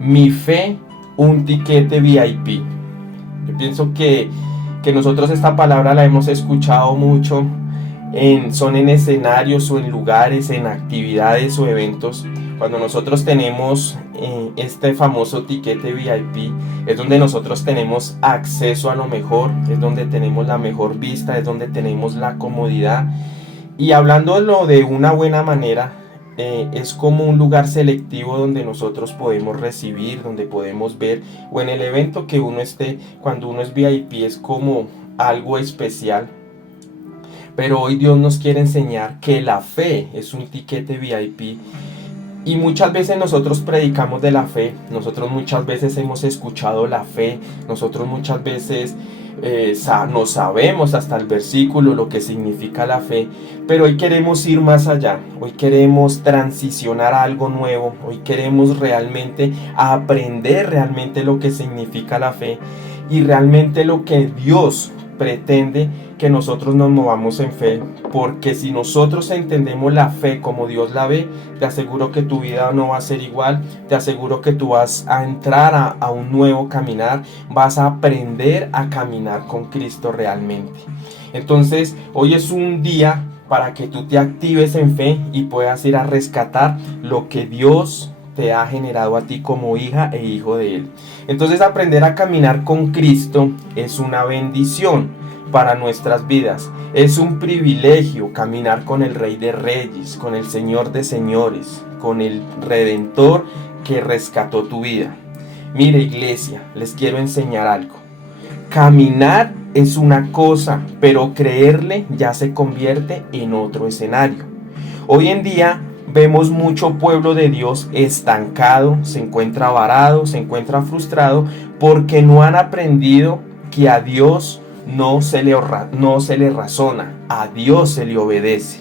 mi fe un tiquete VIP. Yo pienso que nosotros esta palabra la hemos escuchado mucho, son en escenarios o en lugares, en actividades o eventos. Cuando nosotros tenemos este famoso tiquete VIP, es donde nosotros tenemos acceso a lo mejor, es donde tenemos la mejor vista, es donde tenemos la comodidad. Y hablándolo de una buena manera, es como un lugar selectivo donde nosotros podemos recibir, donde podemos ver, o en el evento que uno esté. Cuando uno es VIP es como algo especial. Pero hoy Dios nos quiere enseñar que la fe es un tiquete VIP. Y muchas veces nosotros predicamos de la fe, nosotros muchas veces hemos escuchado la fe, nosotros muchas veces no sabemos hasta el versículo lo que significa la fe, pero hoy queremos ir más allá, hoy queremos transicionar a algo nuevo, hoy queremos realmente aprender realmente lo que significa la fe y realmente lo que Dios pretende que nosotros nos movamos en fe, porque si nosotros entendemos la fe como Dios la ve, te aseguro que tu vida no va a ser igual, te aseguro que tú vas a entrar a un nuevo caminar, vas a aprender a caminar con Cristo realmente. Entonces, hoy es un día para que tú te actives en fe y puedas ir a rescatar lo que Dios te ha generado a ti como hija e hijo de Él. Entonces, aprender a caminar con Cristo es una bendición para nuestras vidas. Es un privilegio caminar con el Rey de Reyes, con el Señor de Señores, con el Redentor que rescató tu vida. Mire, iglesia, les quiero enseñar algo. Caminar es una cosa, pero creerle ya se convierte en otro escenario. Hoy en día vemos mucho pueblo de Dios estancado, se encuentra varado, se encuentra frustrado porque no han aprendido que a Dios no se le razona, a Dios se le obedece.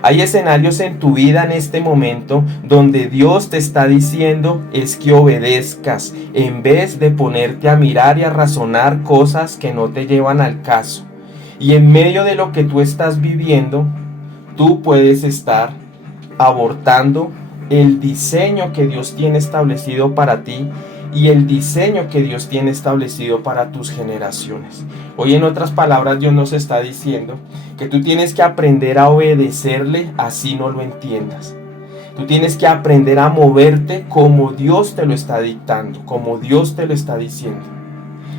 Hay escenarios en tu vida en este momento donde Dios te está diciendo es que obedezcas en vez de ponerte a mirar y a razonar cosas que no te llevan al caso. Y en medio de lo que tú estás viviendo, tú puedes estar abortando el diseño que Dios tiene establecido para ti y el diseño que Dios tiene establecido para tus generaciones. Hoy, en otras palabras, Dios nos está diciendo que tú tienes que aprender a obedecerle así no lo entiendas. Tú tienes que aprender a moverte como Dios te lo está dictando, como Dios te lo está diciendo.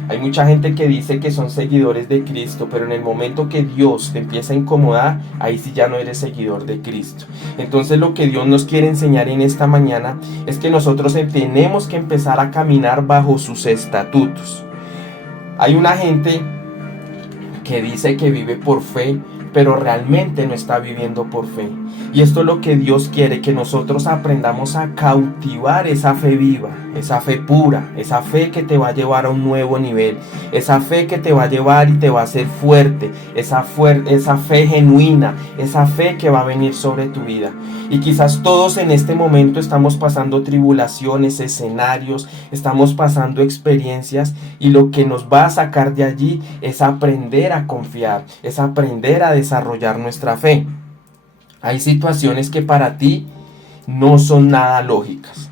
Hay mucha gente que dice que son seguidores de Cristo, pero en el momento que Dios te empieza a incomodar, ahí sí ya no eres seguidor de Cristo. Entonces lo que Dios nos quiere enseñar en esta mañana es que nosotros tenemos que empezar a caminar bajo sus estatutos. Hay una gente que dice que vive por fe, pero realmente no está viviendo por fe. Y esto es lo que Dios quiere, que nosotros aprendamos a cautivar esa fe viva, esa fe pura, esa fe que te va a llevar a un nuevo nivel, esa fe que te va a llevar y te va a hacer fuerte, esa fe genuina, esa fe que va a venir sobre tu vida. Y quizás todos en este momento estamos pasando tribulaciones, escenarios, estamos pasando experiencias, y lo que nos va a sacar de allí es aprender a confiar, es aprender a desarrollar nuestra fe. Hay situaciones que para ti no son nada lógicas.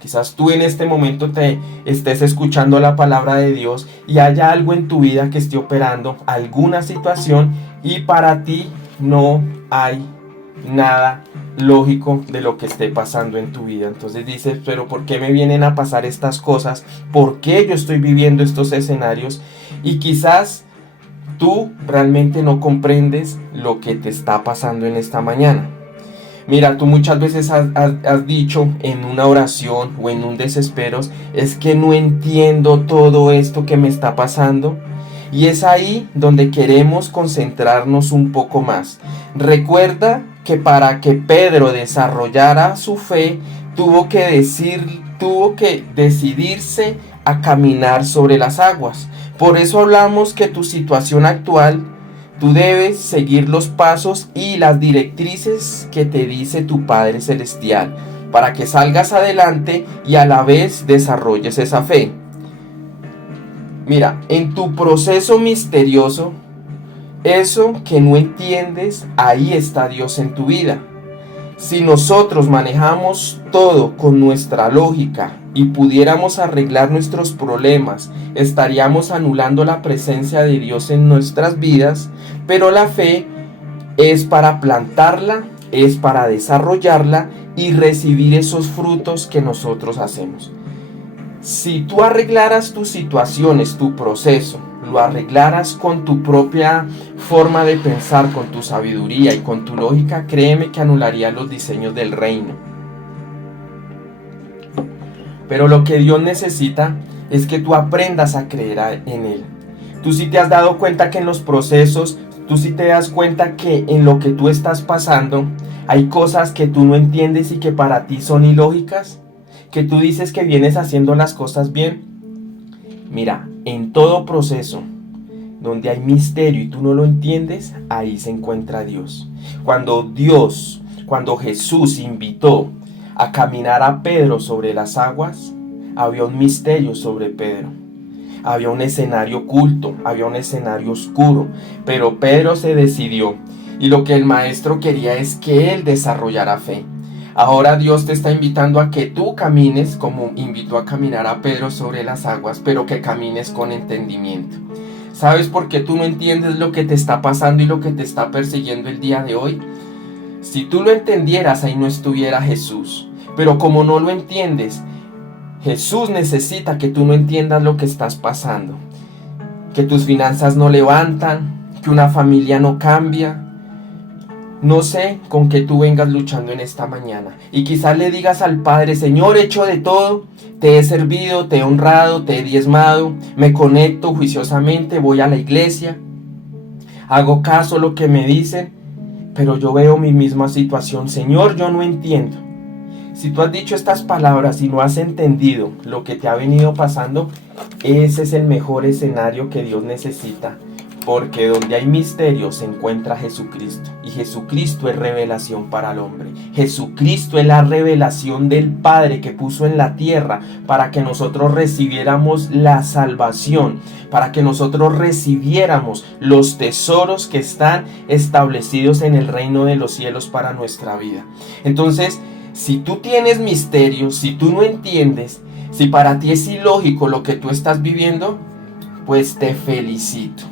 Quizás tú en este momento te estés escuchando la palabra de Dios y haya algo en tu vida que esté operando, alguna situación, y para ti no hay nada lógico de lo que esté pasando en tu vida. Entonces dices, pero ¿por qué me vienen a pasar estas cosas? ¿Por qué yo estoy viviendo estos escenarios? Y quizás tú realmente no comprendes lo que te está pasando en esta mañana. Mira, tú muchas veces has dicho en una oración o en un desespero, es que no entiendo todo esto que me está pasando. Y es ahí donde queremos concentrarnos un poco más. Recuerda que para que Pedro desarrollara su fe, tuvo que decidirse a caminar sobre las aguas. Por eso hablamos que tu situación actual, tú debes seguir los pasos y las directrices que te dice tu Padre Celestial, para que salgas adelante y a la vez desarrolles esa fe. Mira, en tu proceso misterioso, eso que no entiendes, ahí está Dios en tu vida. Si nosotros manejamos todo con nuestra lógica y pudiéramos arreglar nuestros problemas, estaríamos anulando la presencia de Dios en nuestras vidas, pero la fe es para plantarla, es para desarrollarla y recibir esos frutos que nosotros hacemos. Si tú arreglaras tus situaciones, tu proceso, lo arreglaras con tu propia forma de pensar, con tu sabiduría y con tu lógica, créeme que anularías los diseños del reino. Pero lo que Dios necesita es que tú aprendas a creer en Él. Tú sí te has dado cuenta que en los procesos, tú sí te das cuenta que en lo que tú estás pasando, hay cosas que tú no entiendes y que para ti son ilógicas, que tú dices que vienes haciendo las cosas bien. Mira, en todo proceso donde hay misterio y tú no lo entiendes, ahí se encuentra Dios. Cuando Jesús invitó a caminar a Pedro sobre las aguas, había un misterio sobre Pedro. Había un escenario oculto, había un escenario oscuro, pero Pedro se decidió y lo que el maestro quería es que él desarrollara fe. Ahora Dios te está invitando a que tú camines como invitó a caminar a Pedro sobre las aguas, pero que camines con entendimiento. ¿Sabes por qué tú no entiendes lo que te está pasando y lo que te está persiguiendo el día de hoy? Si tú lo entendieras, ahí no estuviera Jesús. Pero como no lo entiendes, Jesús necesita que tú no entiendas lo que estás pasando. Que tus finanzas no levantan, que una familia no cambia. No sé con qué tú vengas luchando en esta mañana. Y quizás le digas al Padre: Señor, he hecho de todo, te he servido, te he honrado, te he diezmado, me conecto juiciosamente, voy a la iglesia, hago caso a lo que me dicen, pero yo veo mi misma situación. Señor, yo no entiendo. Si tú has dicho estas palabras y no has entendido lo que te ha venido pasando, ese es el mejor escenario que Dios necesita. Porque donde hay misterio se encuentra Jesucristo. Y Jesucristo es revelación para el hombre. Jesucristo es la revelación del Padre que puso en la tierra para que nosotros recibiéramos la salvación, para que nosotros recibiéramos los tesoros que están establecidos en el reino de los cielos para nuestra vida. Entonces, si tú tienes misterios, si tú no entiendes, si para ti es ilógico lo que tú estás viviendo, pues te felicito.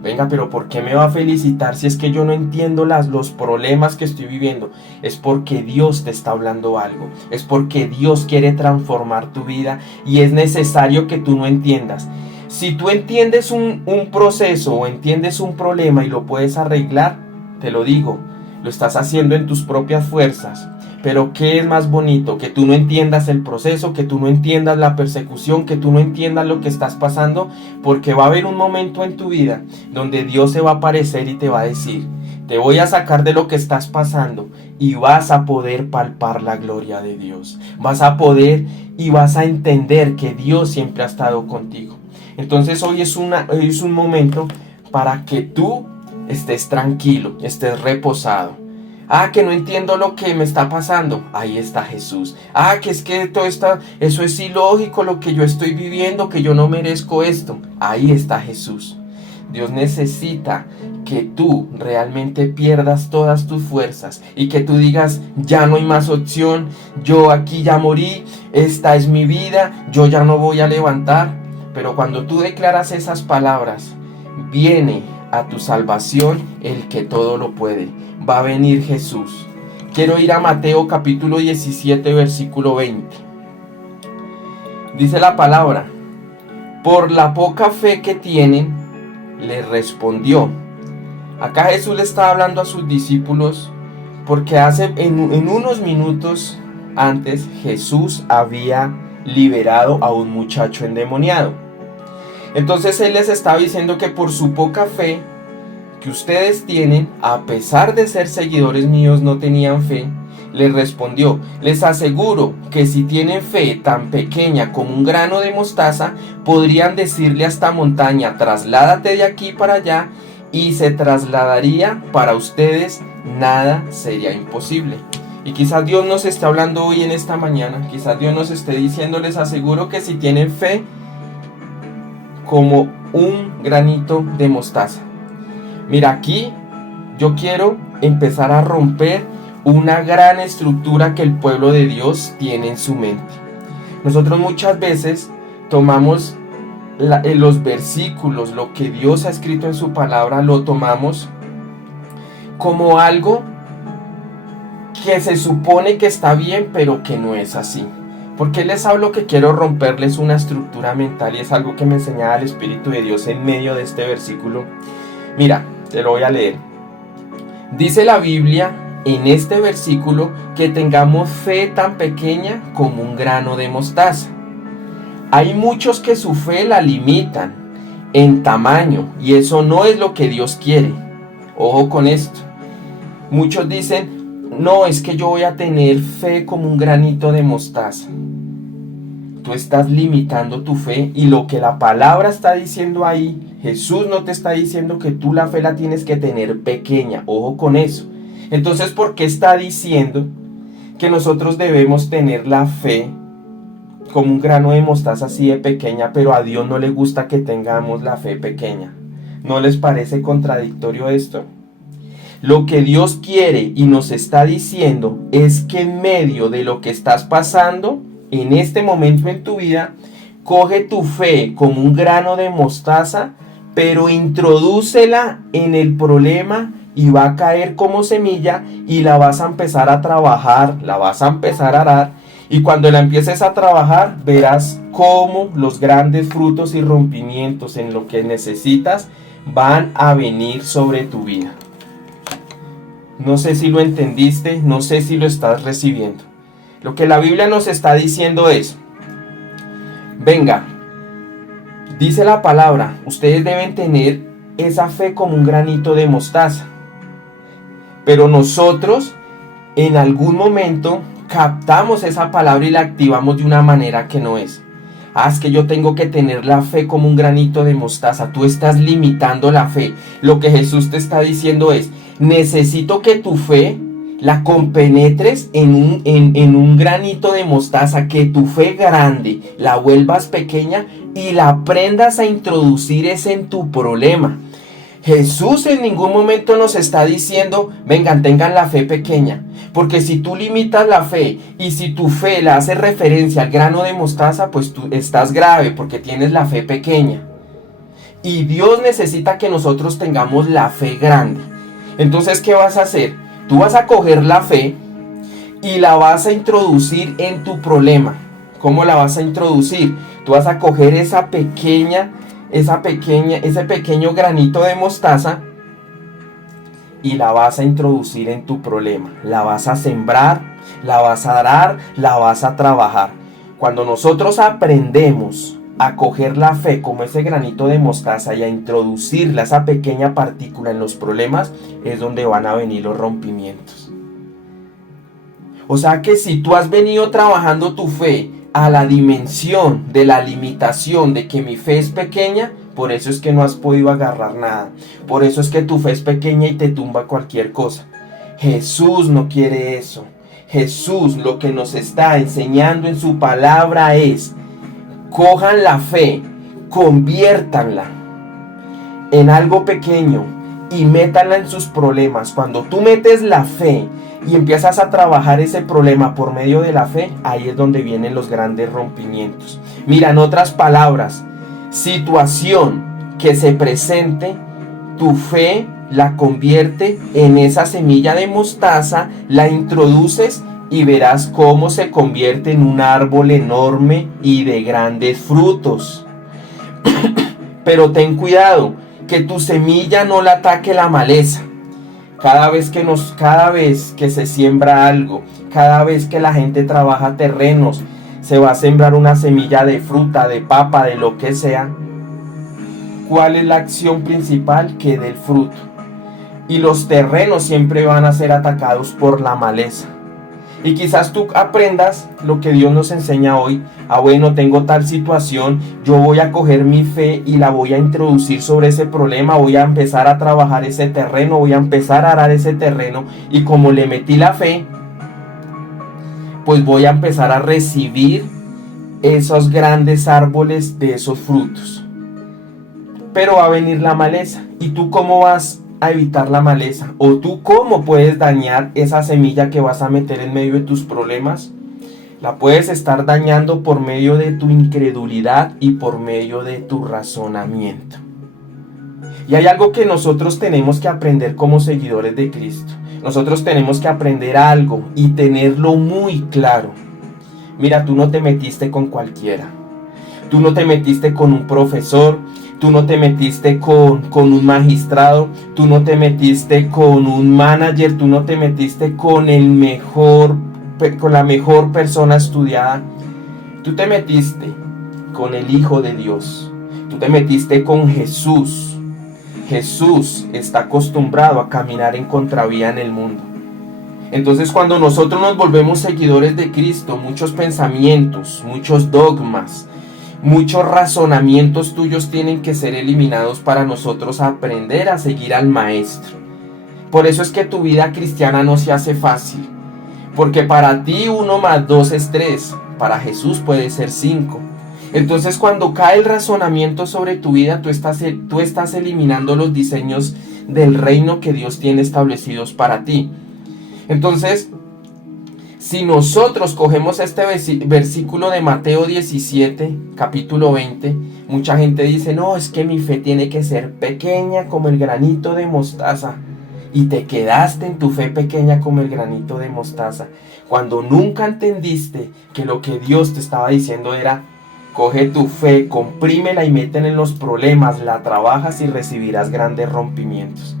Venga, pero ¿por qué me va a felicitar si es que yo no entiendo los problemas que estoy viviendo? Es porque Dios te está hablando algo. Es porque Dios quiere transformar tu vida y es necesario que tú no entiendas. Si tú entiendes un proceso o entiendes un problema y lo puedes arreglar, te lo digo, lo estás haciendo en tus propias fuerzas. Pero ¿qué es más bonito? Que tú no entiendas el proceso, que tú no entiendas la persecución, que tú no entiendas lo que estás pasando, porque va a haber un momento en tu vida donde Dios se va a aparecer y te va a decir: te voy a sacar de lo que estás pasando y vas a poder palpar la gloria de Dios. Vas a poder y vas a entender que Dios siempre ha estado contigo. Entonces hoy es un momento para que tú estés tranquilo, estés reposado. Que no entiendo lo que me está pasando. Ahí está Jesús. Que es que eso es ilógico lo que yo estoy viviendo, que yo no merezco esto. Ahí está Jesús. Dios necesita que tú realmente pierdas todas tus fuerzas y que tú digas: ya no hay más opción, yo aquí ya morí, esta es mi vida, yo ya no voy a levantar. Pero cuando tú declaras esas palabras, viene a tu salvación el que todo lo puede. Va a venir Jesús. Quiero ir a Mateo capítulo 17 versículo 20. Dice la palabra: por la poca fe que tienen, le respondió. Acá Jesús le está hablando a sus discípulos porque en unos minutos antes Jesús había liberado a un muchacho endemoniado. Entonces Él les estaba diciendo que por su poca fe que ustedes tienen, a pesar de ser seguidores míos, no tenían fe. Les respondió: les aseguro que si tienen fe tan pequeña como un grano de mostaza, podrían decirle a esta montaña: trasládate de aquí para allá, y se trasladaría. Para ustedes nada sería imposible. Y quizás Dios nos esté hablando hoy en esta mañana. Quizás Dios nos esté diciendo: les aseguro que si tienen fe como un granito de mostaza. Mira, aquí yo quiero empezar a romper una gran estructura que el pueblo de Dios tiene en su mente. Nosotros muchas veces tomamos los versículos, lo que Dios ha escrito en su palabra, lo tomamos como algo que se supone que está bien, pero que no es así. Porque les hablo que quiero romperles una estructura mental, y es algo que me enseñaba el Espíritu de Dios en medio de este versículo. Mira, te lo voy a leer. Dice la Biblia en este versículo que tengamos fe tan pequeña como un grano de mostaza. Hay muchos que su fe la limitan en tamaño, y eso no es lo que Dios quiere. Ojo con esto. Muchos dicen, no, es que yo voy a tener fe como un granito de mostaza. Tú estás limitando tu fe, y lo que la palabra está diciendo ahí, Jesús no te está diciendo que tú la fe la tienes que tener pequeña. Ojo con eso. Entonces, ¿por qué está diciendo que nosotros debemos tener la fe como un grano de mostaza así de pequeña, pero a Dios no le gusta que tengamos la fe pequeña? ¿No les parece contradictorio esto? Lo que Dios quiere y nos está diciendo es que en medio de lo que estás pasando en este momento en tu vida, coge tu fe como un grano de mostaza, pero introdúcela en el problema, y va a caer como semilla, y la vas a empezar a trabajar, la vas a empezar a arar, y cuando la empieces a trabajar verás cómo los grandes frutos y rompimientos en lo que necesitas van a venir sobre tu vida. No sé si lo entendiste, no sé si lo estás recibiendo. Lo que la Biblia nos está diciendo es, venga, dice la palabra, ustedes deben tener esa fe como un granito de mostaza. Pero nosotros en algún momento captamos esa palabra y la activamos de una manera que no es. Es que yo tengo que tener la fe como un granito de mostaza. Tú estás limitando la fe. Lo que Jesús te está diciendo es, necesito que tu fe la compenetres en un granito de mostaza, que tu fe grande la vuelvas pequeña y la aprendas a introducir ese en tu problema. Jesús en ningún momento nos está diciendo, vengan, tengan la fe pequeña. Porque si tú limitas la fe, y si tu fe la hace referencia al grano de mostaza, pues tú estás grave, porque tienes la fe pequeña. Y Dios necesita que nosotros tengamos la fe grande. Entonces, ¿qué vas a hacer? Tú vas a coger la fe y la vas a introducir en tu problema. ¿Cómo la vas a introducir? Tú vas a coger ese pequeño granito de mostaza y la vas a introducir en tu problema. La vas a sembrar, la vas a arar, la vas a trabajar. Cuando nosotros aprendemos a coger la fe como ese granito de mostaza y a introducirla, esa pequeña partícula, en los problemas, es donde van a venir los rompimientos. O sea que si tú has venido trabajando tu fe a la dimensión de la limitación de que mi fe es pequeña, por eso es que no has podido agarrar nada. Por eso es que tu fe es pequeña y te tumba cualquier cosa. Jesús no quiere eso. Jesús lo que nos está enseñando en su palabra es, cojan la fe, conviértanla en algo pequeño y métanla en sus problemas. Cuando tú metes la fe y empiezas a trabajar ese problema por medio de la fe, ahí es donde vienen los grandes rompimientos. Mira, en otras palabras, situación que se presente, tu fe la convierte en esa semilla de mostaza, la introduces y verás cómo se convierte en un árbol enorme y de grandes frutos. Pero ten cuidado, que tu semilla no la ataque la maleza. Cada vez que se siembra algo, cada vez que la gente trabaja terrenos, se va a sembrar una semilla de fruta, de papa, de lo que sea. ¿Cuál es la acción principal? Que dé el fruto. Y los terrenos siempre van a ser atacados por la maleza. Y quizás tú aprendas lo que Dios nos enseña hoy. Bueno, tengo tal situación, yo voy a coger mi fe y la voy a introducir sobre ese problema, voy a empezar a trabajar ese terreno, voy a empezar a arar ese terreno, y como le metí la fe, pues voy a empezar a recibir esos grandes árboles de esos frutos. Pero va a venir la maleza, ¿y tú cómo vas a evitar la maleza? ¿O tú cómo puedes dañar esa semilla que vas a meter en medio de tus problemas? La puedes estar dañando por medio de tu incredulidad y por medio de tu razonamiento. Y hay algo que nosotros tenemos que aprender como seguidores de Cristo. Nosotros tenemos que aprender algo y tenerlo muy claro. Mira, tú no te metiste con cualquiera. Tú no te metiste con un profesor. Tú no te metiste con un magistrado. Tú no te metiste con un manager. Tú no te metiste con la mejor persona estudiada. Tú te metiste con el Hijo de Dios. Tú te metiste con Jesús. Jesús está acostumbrado a caminar en contravía en el mundo. Entonces, cuando nosotros nos volvemos seguidores de Cristo, muchos pensamientos, muchos dogmas, muchos razonamientos tuyos tienen que ser eliminados para nosotros aprender a seguir al Maestro. Por eso es que tu vida cristiana no se hace fácil. Porque para ti 1 más 2 es 3. Para Jesús puede ser 5. Entonces, cuando cae el razonamiento sobre tu vida, tú estás eliminando los diseños del reino que Dios tiene establecidos para ti. Entonces, si nosotros cogemos este versículo de Mateo 17, capítulo 20, mucha gente dice, no, es que mi fe tiene que ser pequeña como el granito de mostaza. Y te quedaste en tu fe pequeña como el granito de mostaza, cuando nunca entendiste que lo que Dios te estaba diciendo era, coge tu fe, comprímela y métela en los problemas, la trabajas y recibirás grandes rompimientos.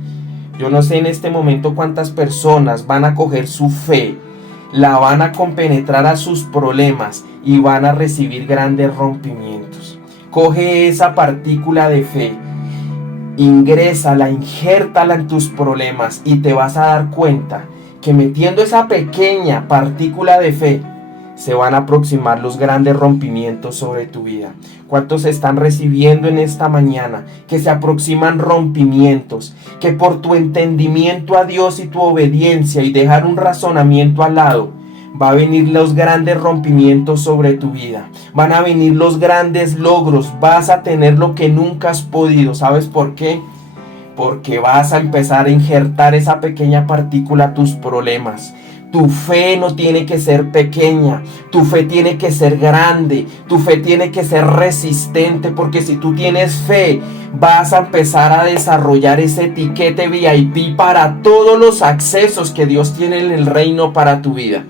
Yo no sé en este momento cuántas personas van a coger su fe, la van a compenetrar a sus problemas y van a recibir grandes rompimientos. Coge esa partícula de fe, ingrésala, injértala en tus problemas y te vas a dar cuenta que metiendo esa pequeña partícula de fe se van a aproximar los grandes rompimientos sobre tu vida. ¿Cuántos están recibiendo en esta mañana que se aproximan rompimientos? Que por tu entendimiento a Dios y tu obediencia y dejar un razonamiento al lado, va a venir los grandes rompimientos sobre tu vida. Van a venir los grandes logros. Vas a tener lo que nunca has podido. ¿Sabes por qué? Porque vas a empezar a injertar esa pequeña partícula a tus problemas. Tu fe no tiene que ser pequeña, tu fe tiene que ser grande, tu fe tiene que ser resistente, porque si tú tienes fe, vas a empezar a desarrollar ese etiquete VIP para todos los accesos que Dios tiene en el reino para tu vida.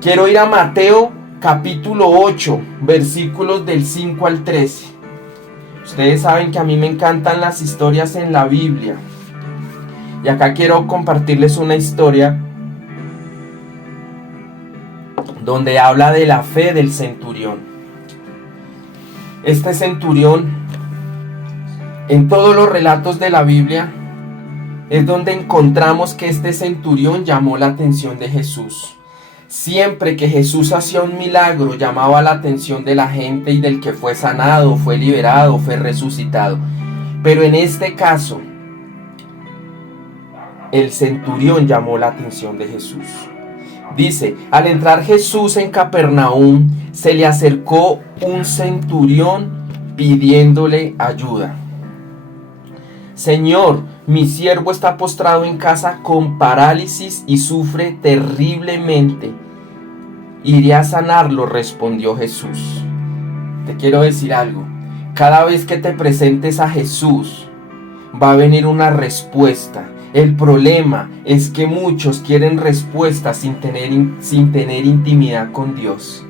Quiero ir a Mateo capítulo 8, versículos del 5 al 13. Ustedes saben que a mí me encantan las historias en la Biblia. Y acá quiero compartirles una historia donde habla de la fe del centurión. Este centurión, en todos los relatos de la Biblia, es donde encontramos que este centurión llamó la atención de Jesús. Siempre que Jesús hacía un milagro, llamaba la atención de la gente y del que fue sanado, fue liberado, fue resucitado. Pero en este caso, el centurión llamó la atención de Jesús. Dice, al entrar Jesús en Capernaum, se le acercó un centurión pidiéndole ayuda. Señor, mi siervo está postrado en casa con parálisis y sufre terriblemente. Iré a sanarlo, respondió Jesús. Te quiero decir algo. Cada vez que te presentes a Jesús, va a venir una respuesta. El problema es que muchos quieren respuestas sin tener intimidad con Dios.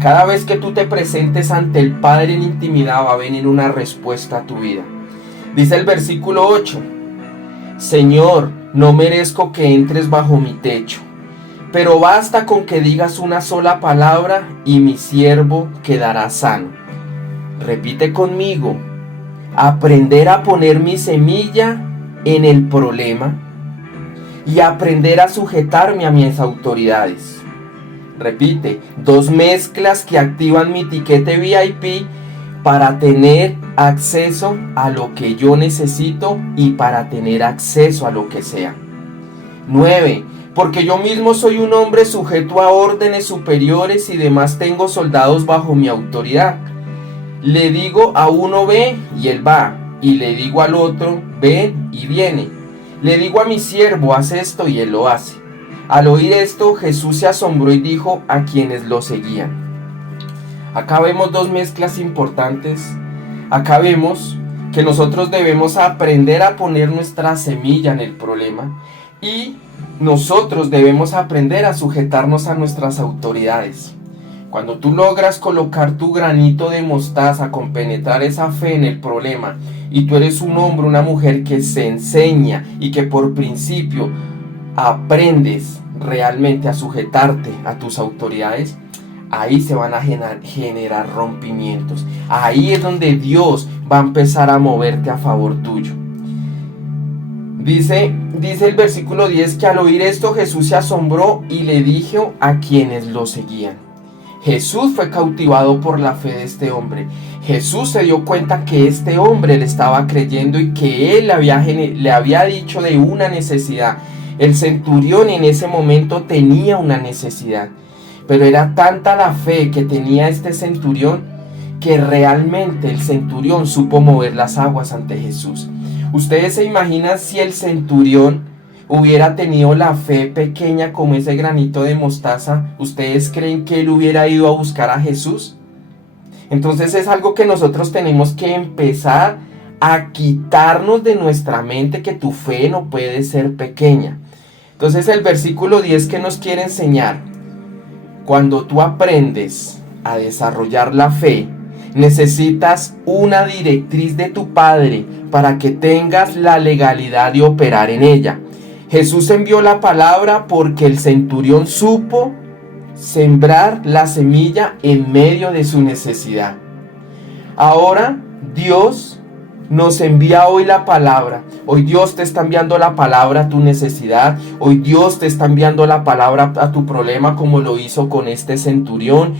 Cada vez que tú te presentes ante el Padre en intimidad, va a venir una respuesta a tu vida. Dice el versículo 8, Señor, no merezco que entres bajo mi techo, pero basta con que digas una sola palabra y mi siervo quedará sano. Repite conmigo, aprender a poner mi semilla en el problema y aprender a sujetarme a mis autoridades. Repite, dos mezclas que activan mi etiquete VIP para tener acceso a lo que yo necesito y para tener acceso a lo que sea. 9. Porque yo mismo soy un hombre sujeto a órdenes superiores y demás tengo soldados bajo mi autoridad. Le digo a uno ve y él va, y le digo al otro ven y viene. Le digo a mi siervo haz esto y él lo hace. Al oír esto, Jesús se asombró y dijo a quienes lo seguían. Acá vemos dos mezclas importantes. Acá vemos que nosotros debemos aprender a poner nuestra semilla en el problema y nosotros debemos aprender a sujetarnos a nuestras autoridades. Cuando tú logras colocar tu granito de mostaza, compenetrar esa fe en el problema, y tú eres un hombre, una mujer que se enseña y que por principio aprendes realmente a sujetarte a tus autoridades, ahí se van a generar rompimientos. Ahí es donde Dios va a empezar a moverte a favor tuyo. Dice el versículo 10 que al oír esto Jesús se asombró y le dijo a quienes lo seguían. Jesús fue cautivado por la fe de este hombre. Jesús se dio cuenta que este hombre le estaba creyendo y que él le había dicho de una necesidad. El centurión en ese momento tenía una necesidad, pero era tanta la fe que tenía este centurión que realmente el centurión supo mover las aguas ante Jesús. ¿Ustedes se imaginan si el centurión hubiera tenido la fe pequeña como ese granito de mostaza? ¿Ustedes creen que él hubiera ido a buscar a Jesús? Entonces es algo que nosotros tenemos que empezar a quitarnos de nuestra mente, que tu fe no puede ser pequeña. Entonces el versículo 10 que nos quiere enseñar: cuando tú aprendes a desarrollar la fe, necesitas una directriz de tu Padre para que tengas la legalidad de operar en ella. Jesús envió la palabra porque el centurión supo sembrar la semilla en medio de su necesidad. Ahora Dios nos envía hoy la palabra. Hoy Dios te está enviando la palabra a tu necesidad. Hoy Dios te está enviando la palabra a tu problema, como lo hizo con este centurión,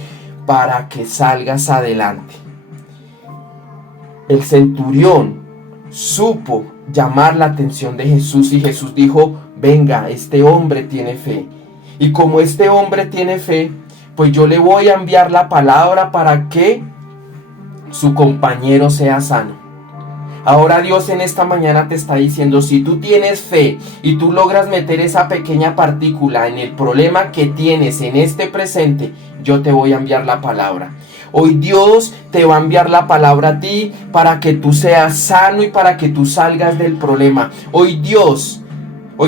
para que salgas adelante. El centurión supo llamar la atención de Jesús y Jesús dijo: venga, este hombre tiene fe. Y como este hombre tiene fe, pues yo le voy a enviar la palabra para que su compañero sea sano. Ahora Dios en esta mañana te está diciendo: si tú tienes fe y tú logras meter esa pequeña partícula en el problema que tienes en este presente, yo te voy a enviar la palabra. Hoy Dios te va a enviar la palabra a ti para que tú seas sano y para que tú salgas del problema. Hoy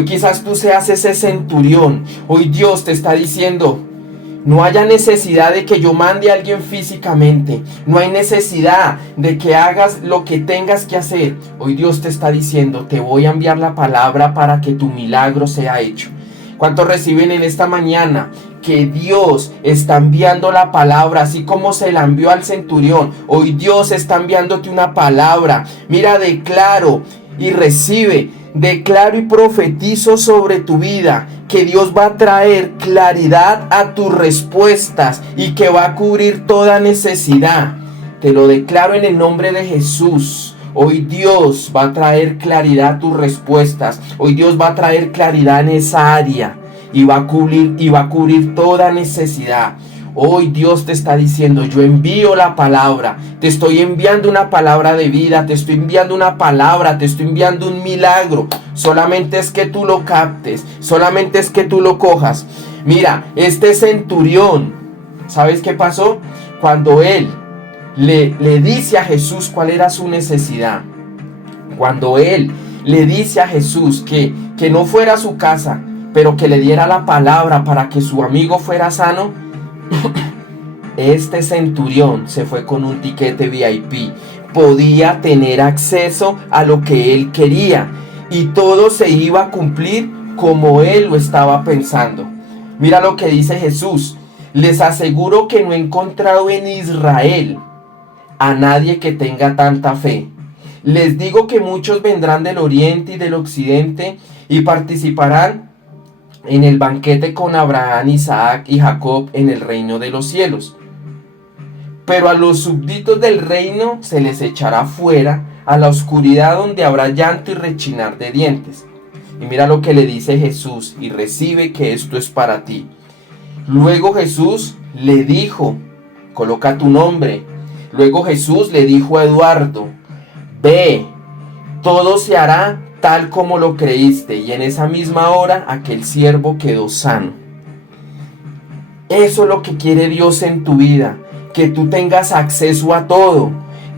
quizás tú seas ese centurión. Hoy Dios te está diciendo: no haya necesidad de que yo mande a alguien físicamente. No hay necesidad de que hagas lo que tengas que hacer. Hoy Dios te está diciendo: te voy a enviar la palabra para que tu milagro sea hecho. ¿Cuántos reciben en esta mañana que Dios está enviando la palabra, así como se la envió al centurión? Hoy Dios está enviándote una palabra. Mira, declaro y recibe. Declaro y profetizo sobre tu vida que Dios va a traer claridad a tus respuestas y que va a cubrir toda necesidad. Te lo declaro en el nombre de Jesús. Hoy Dios va a traer claridad a tus respuestas. Hoy Dios va a traer claridad en esa área y va a cubrir toda necesidad. Hoy Dios te está diciendo: yo envío la palabra, te estoy enviando una palabra de vida, te estoy enviando una palabra, te estoy enviando un milagro. Solamente es que tú lo captes, solamente es que tú lo cojas. Mira, este centurión, ¿sabes qué pasó? Cuando él le dice a Jesús cuál era su necesidad, cuando él le dice a Jesús que no fuera a su casa, pero que le diera la palabra para que su amigo fuera sano, este centurión se fue con un tiquete VIP. Podía tener acceso a lo que él quería y todo se iba a cumplir como él lo estaba pensando. Mira lo que dice Jesús: les aseguro que no he encontrado en Israel a nadie que tenga tanta fe. Les digo que muchos vendrán del oriente y del occidente y participarán en el banquete con Abraham, Isaac y Jacob en el reino de los cielos. Pero a los súbditos del reino se les echará fuera a la oscuridad, donde habrá llanto y rechinar de dientes. Y mira lo que le dice Jesús: y recibe que esto es para ti. Luego Jesús le dijo: coloca tu nombre. Luego Jesús le dijo a Eduardo: ve, todo se hará tal como lo creíste, y en esa misma hora aquel siervo quedó sano. Eso es lo que quiere Dios en tu vida, que tú tengas acceso a todo,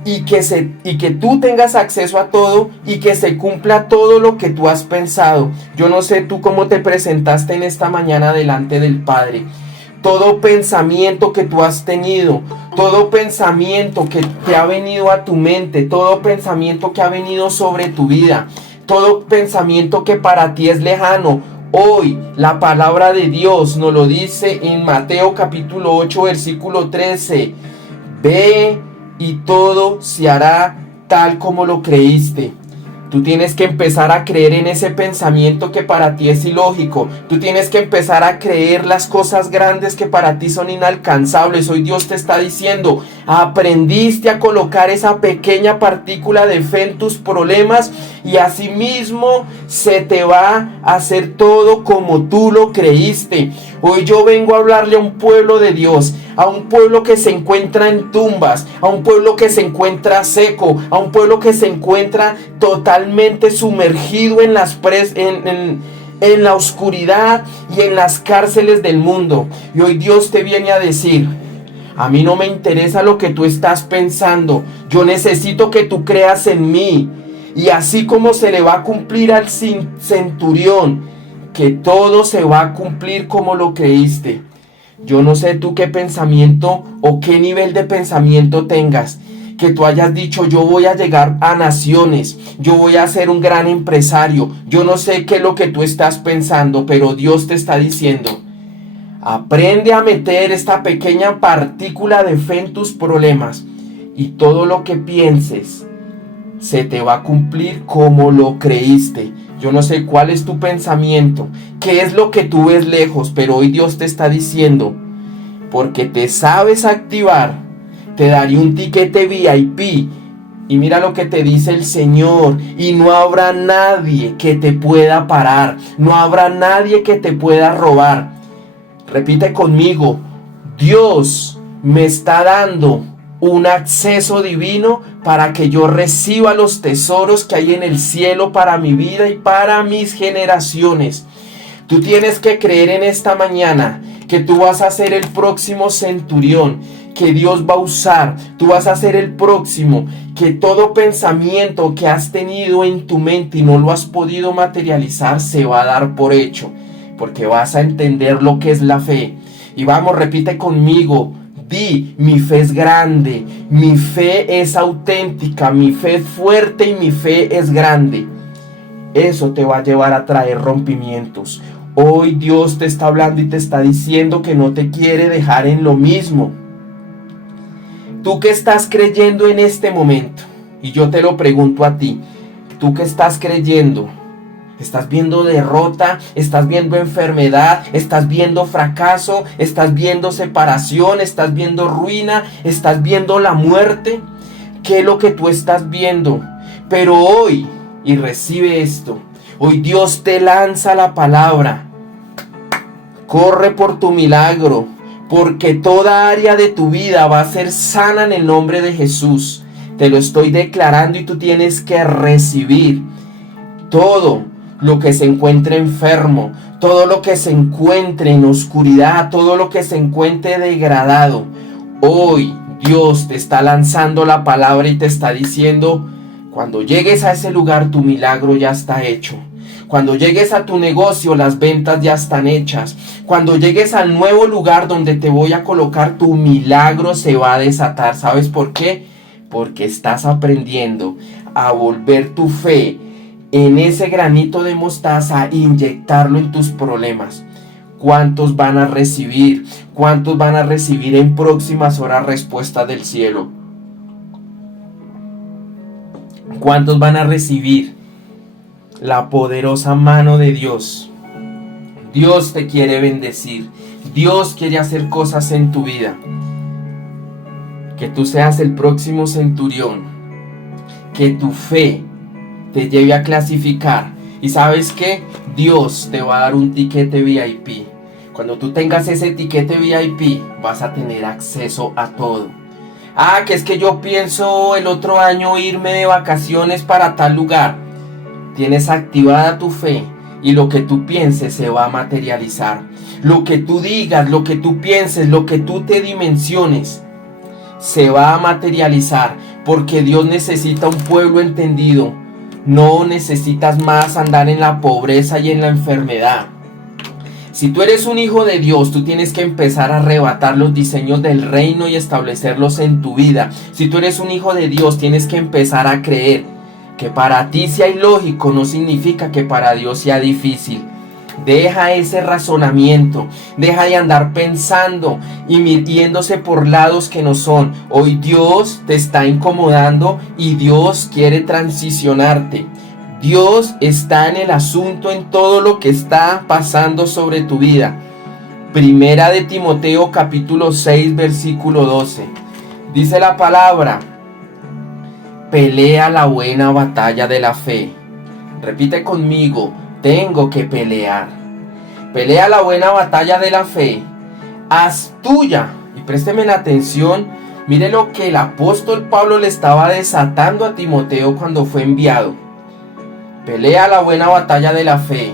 y que tú tengas acceso a todo y que se cumpla todo lo que tú has pensado. Yo no sé tú cómo te presentaste en esta mañana delante del Padre. Todo pensamiento que tú has tenido, todo pensamiento que te ha venido a tu mente, todo pensamiento que ha venido sobre tu vida, todo pensamiento que para ti es lejano, hoy la palabra de Dios nos lo dice en Mateo capítulo 8 versículo 13. Ve y todo se hará tal como lo creíste. Tú tienes que empezar a creer en ese pensamiento que para ti es ilógico. Tú tienes que empezar a creer las cosas grandes que para ti son inalcanzables. Hoy Dios te está diciendo, aprendiste a colocar esa pequeña partícula de fe en tus problemas y asimismo se te va a hacer todo como tú lo creíste. Hoy yo vengo a hablarle a un pueblo de Dios, a un pueblo que se encuentra en tumbas, a un pueblo que se encuentra seco, a un pueblo que se encuentra totalmente sumergido en la oscuridad y en las cárceles del mundo. Y hoy Dios te viene a decir, a mí no me interesa lo que tú estás pensando, yo necesito que tú creas en mí. Y así como se le va a cumplir al centurión, que todo se va a cumplir como lo creíste. Yo no sé tú qué pensamiento o qué nivel de pensamiento tengas, que tú hayas dicho, yo voy a llegar a naciones, yo voy a ser un gran empresario. Yo no sé qué es lo que tú estás pensando, pero Dios te está diciendo, aprende a meter esta pequeña partícula de fe en tus problemas y todo lo que pienses se te va a cumplir como lo creíste. Yo no sé cuál es tu pensamiento, qué es lo que tú ves lejos, pero hoy Dios te está diciendo, porque te sabes activar, te daré un tiquete VIP. Y mira lo que te dice el Señor, y no habrá nadie que te pueda parar, no habrá nadie que te pueda robar. Repite conmigo, Dios me está dando un acceso divino para que yo reciba los tesoros que hay en el cielo para mi vida y para mis generaciones. Tú tienes que creer en esta mañana que tú vas a ser el próximo centurión que Dios va a usar. Tú vas a ser el próximo, que todo pensamiento que has tenido en tu mente y no lo has podido materializar se va a dar por hecho, porque vas a entender lo que es la fe. Y vamos, repite conmigo. Di, mi fe es grande, mi fe es auténtica, mi fe es fuerte y mi fe es grande. Eso te va a llevar a traer rompimientos. Hoy Dios te está hablando y te está diciendo que no te quiere dejar en lo mismo. Tú que estás creyendo en este momento, y yo te lo pregunto a ti, tú que estás creyendo, estás viendo derrota, estás viendo enfermedad, estás viendo fracaso, estás viendo separación, estás viendo ruina, estás viendo la muerte. ¿Qué es lo que tú estás viendo? Pero hoy, y recibe esto, hoy Dios te lanza la palabra. Corre por tu milagro, porque toda área de tu vida va a ser sana en el nombre de Jesús. Te lo estoy declarando y tú tienes que recibir todo lo que se encuentre enfermo, todo lo que se encuentre en oscuridad, todo lo que se encuentre degradado. Hoy Dios te está lanzando la palabra y te está diciendo, cuando llegues a ese lugar tu milagro ya está hecho. Cuando llegues a tu negocio las ventas ya están hechas. Cuando llegues al nuevo lugar donde te voy a colocar tu milagro se va a desatar. ¿Sabes por qué? Porque estás aprendiendo a volver tu fe en ese granito de mostaza, inyectarlo en tus problemas. ¿Cuántos van a recibir? ¿Cuántos van a recibir en próximas horas respuesta del cielo? ¿Cuántos van a recibir la poderosa mano de Dios? Dios te quiere bendecir. Dios quiere hacer cosas en tu vida. Que tú seas el próximo centurión. Que tu fe te lleve a clasificar. Y ¿sabes qué? Dios te va a dar un tiquete VIP. Cuando tú tengas ese tiquete VIP, vas a tener acceso a todo. Que es que yo pienso el otro año irme de vacaciones para tal lugar. tienes activada tu fe y lo que tú pienses se va a materializar. Lo que tú digas, lo que tú pienses, lo que tú te dimensiones, se va a materializar, porque Dios necesita un pueblo entendido. No necesitas más andar en la pobreza y en la enfermedad. Si tú eres un hijo de Dios, tú tienes que empezar a arrebatar los diseños del reino y establecerlos en tu vida. Si tú eres un hijo de Dios, tienes que empezar a creer que para ti sea ilógico no significa que para Dios sea difícil. Deja ese razonamiento, deja de andar pensando y yéndose por lados que no son. Hoy Dios te está incomodando y Dios quiere transicionarte. Dios está en el asunto, en todo lo que está pasando sobre tu vida. Primera de Timoteo capítulo 6 versículo 12. Dice la palabra: pelea la buena batalla de la fe. Repite conmigo: tengo que pelear. Pelea la buena batalla de la fe. Haz tuya. Y présteme atención. Mire lo que el apóstol Pablo le estaba desatando a Timoteo cuando fue enviado. Pelea la buena batalla de la fe.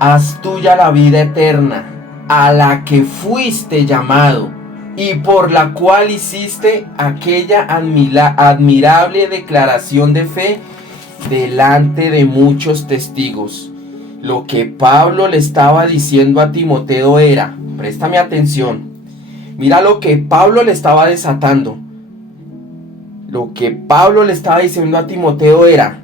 Haz tuya la vida eterna, a la que fuiste llamado y por la cual hiciste aquella admirable declaración de fe delante de muchos testigos. Lo que Pablo le estaba diciendo a Timoteo era, préstame atención, mira lo que Pablo le estaba desatando. Lo que Pablo le estaba diciendo a Timoteo era: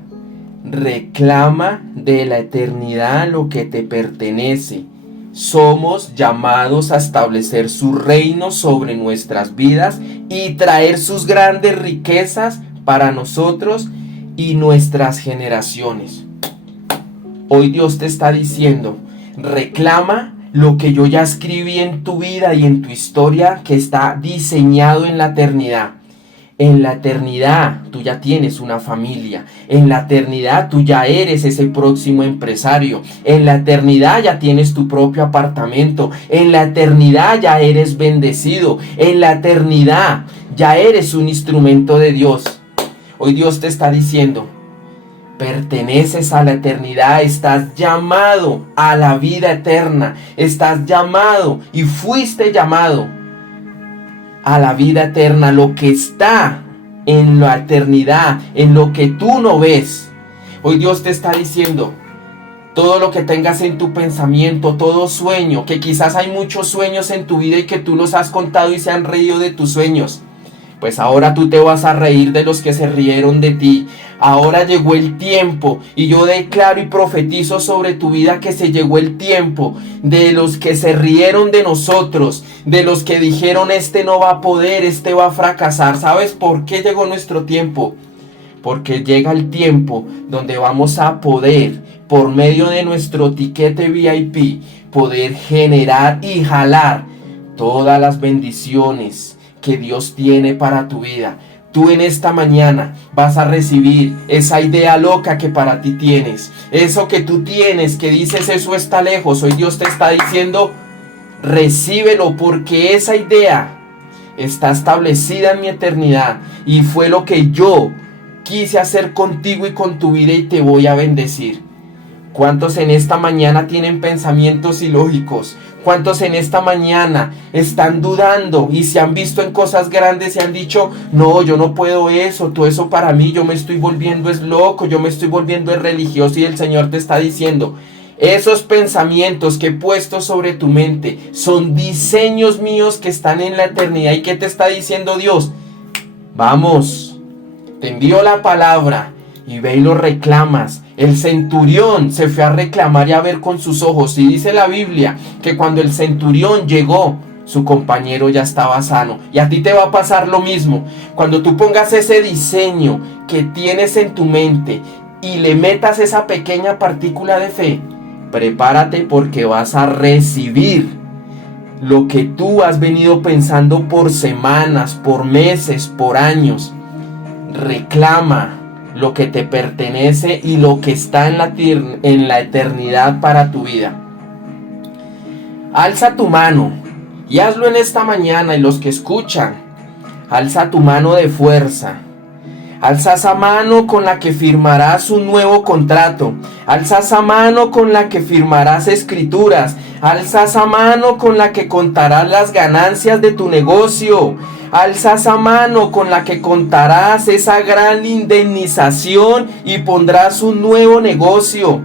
reclama de la eternidad lo que te pertenece. Somos llamados a establecer su reino sobre nuestras vidas y traer sus grandes riquezas para nosotros y nuestras generaciones. Hoy Dios te está diciendo: reclama lo que yo ya escribí en tu vida y en tu historia, que está diseñado en la eternidad. En la eternidad tú ya tienes una familia. En la eternidad tú ya eres ese próximo empresario. En la eternidad ya tienes tu propio apartamento. En la eternidad ya eres bendecido. En la eternidad ya eres un instrumento de Dios. Hoy Dios te está diciendo: perteneces a la eternidad, estás llamado a la vida eterna. Estás llamado y fuiste llamado a la vida eterna, lo que está en la eternidad, en lo que tú no ves. Hoy Dios te está diciendo: todo lo que tengas en tu pensamiento, todo sueño, que quizás hay muchos sueños en tu vida y que tú los has contado y se han reído de tus sueños, pues ahora tú te vas a reír de los que se rieron de ti. Ahora llegó el tiempo, y yo declaro y profetizo sobre tu vida que se llegó el tiempo de los que se rieron de nosotros, de los que dijeron: este no va a poder, este va a fracasar. ¿Sabes por qué llegó nuestro tiempo? Porque llega el tiempo donde vamos a poder, por medio de nuestro tiquete VIP, poder generar y jalar todas las bendiciones que Dios tiene para tu vida. Tú en esta mañana vas a recibir esa idea loca que para ti tienes. Eso que tú tienes, que dices: eso está lejos. Hoy Dios te está diciendo: recíbelo, porque esa idea está establecida en mi eternidad. Y fue lo que yo quise hacer contigo y con tu vida, y te voy a bendecir. ¿Cuántos en esta mañana tienen pensamientos ilógicos? ¿Cuántos en esta mañana están dudando y se han visto en cosas grandes y han dicho: no, yo no puedo eso, todo eso para mí, yo me estoy volviendo es loco, yo me estoy volviendo es religioso? Y el Señor te está diciendo: esos pensamientos que he puesto sobre tu mente son diseños míos que están en la eternidad. ¿Y qué te está diciendo Dios? Vamos, te envío la palabra y ve y lo reclamas. El centurión se fue a reclamar y a ver con sus ojos, y dice la Biblia que cuando el centurión llegó, su compañero ya estaba sano. Y a ti te va a pasar lo mismo. Cuando tú pongas ese diseño que tienes en tu mente y le metas esa pequeña partícula de fe, prepárate, porque vas a recibir lo que tú has venido pensando por semanas, por meses, por años. Reclama lo que te pertenece y lo que está en la eternidad para tu vida. Alza tu mano y hazlo en esta mañana. Y los que escuchan, alza tu mano de fuerza. Alza esa mano con la que firmarás un nuevo contrato. Alza esa mano con la que firmarás escrituras. Alza esa mano con la que contarás las ganancias de tu negocio. Alza esa mano con la que contarás esa gran indemnización y pondrás un nuevo negocio.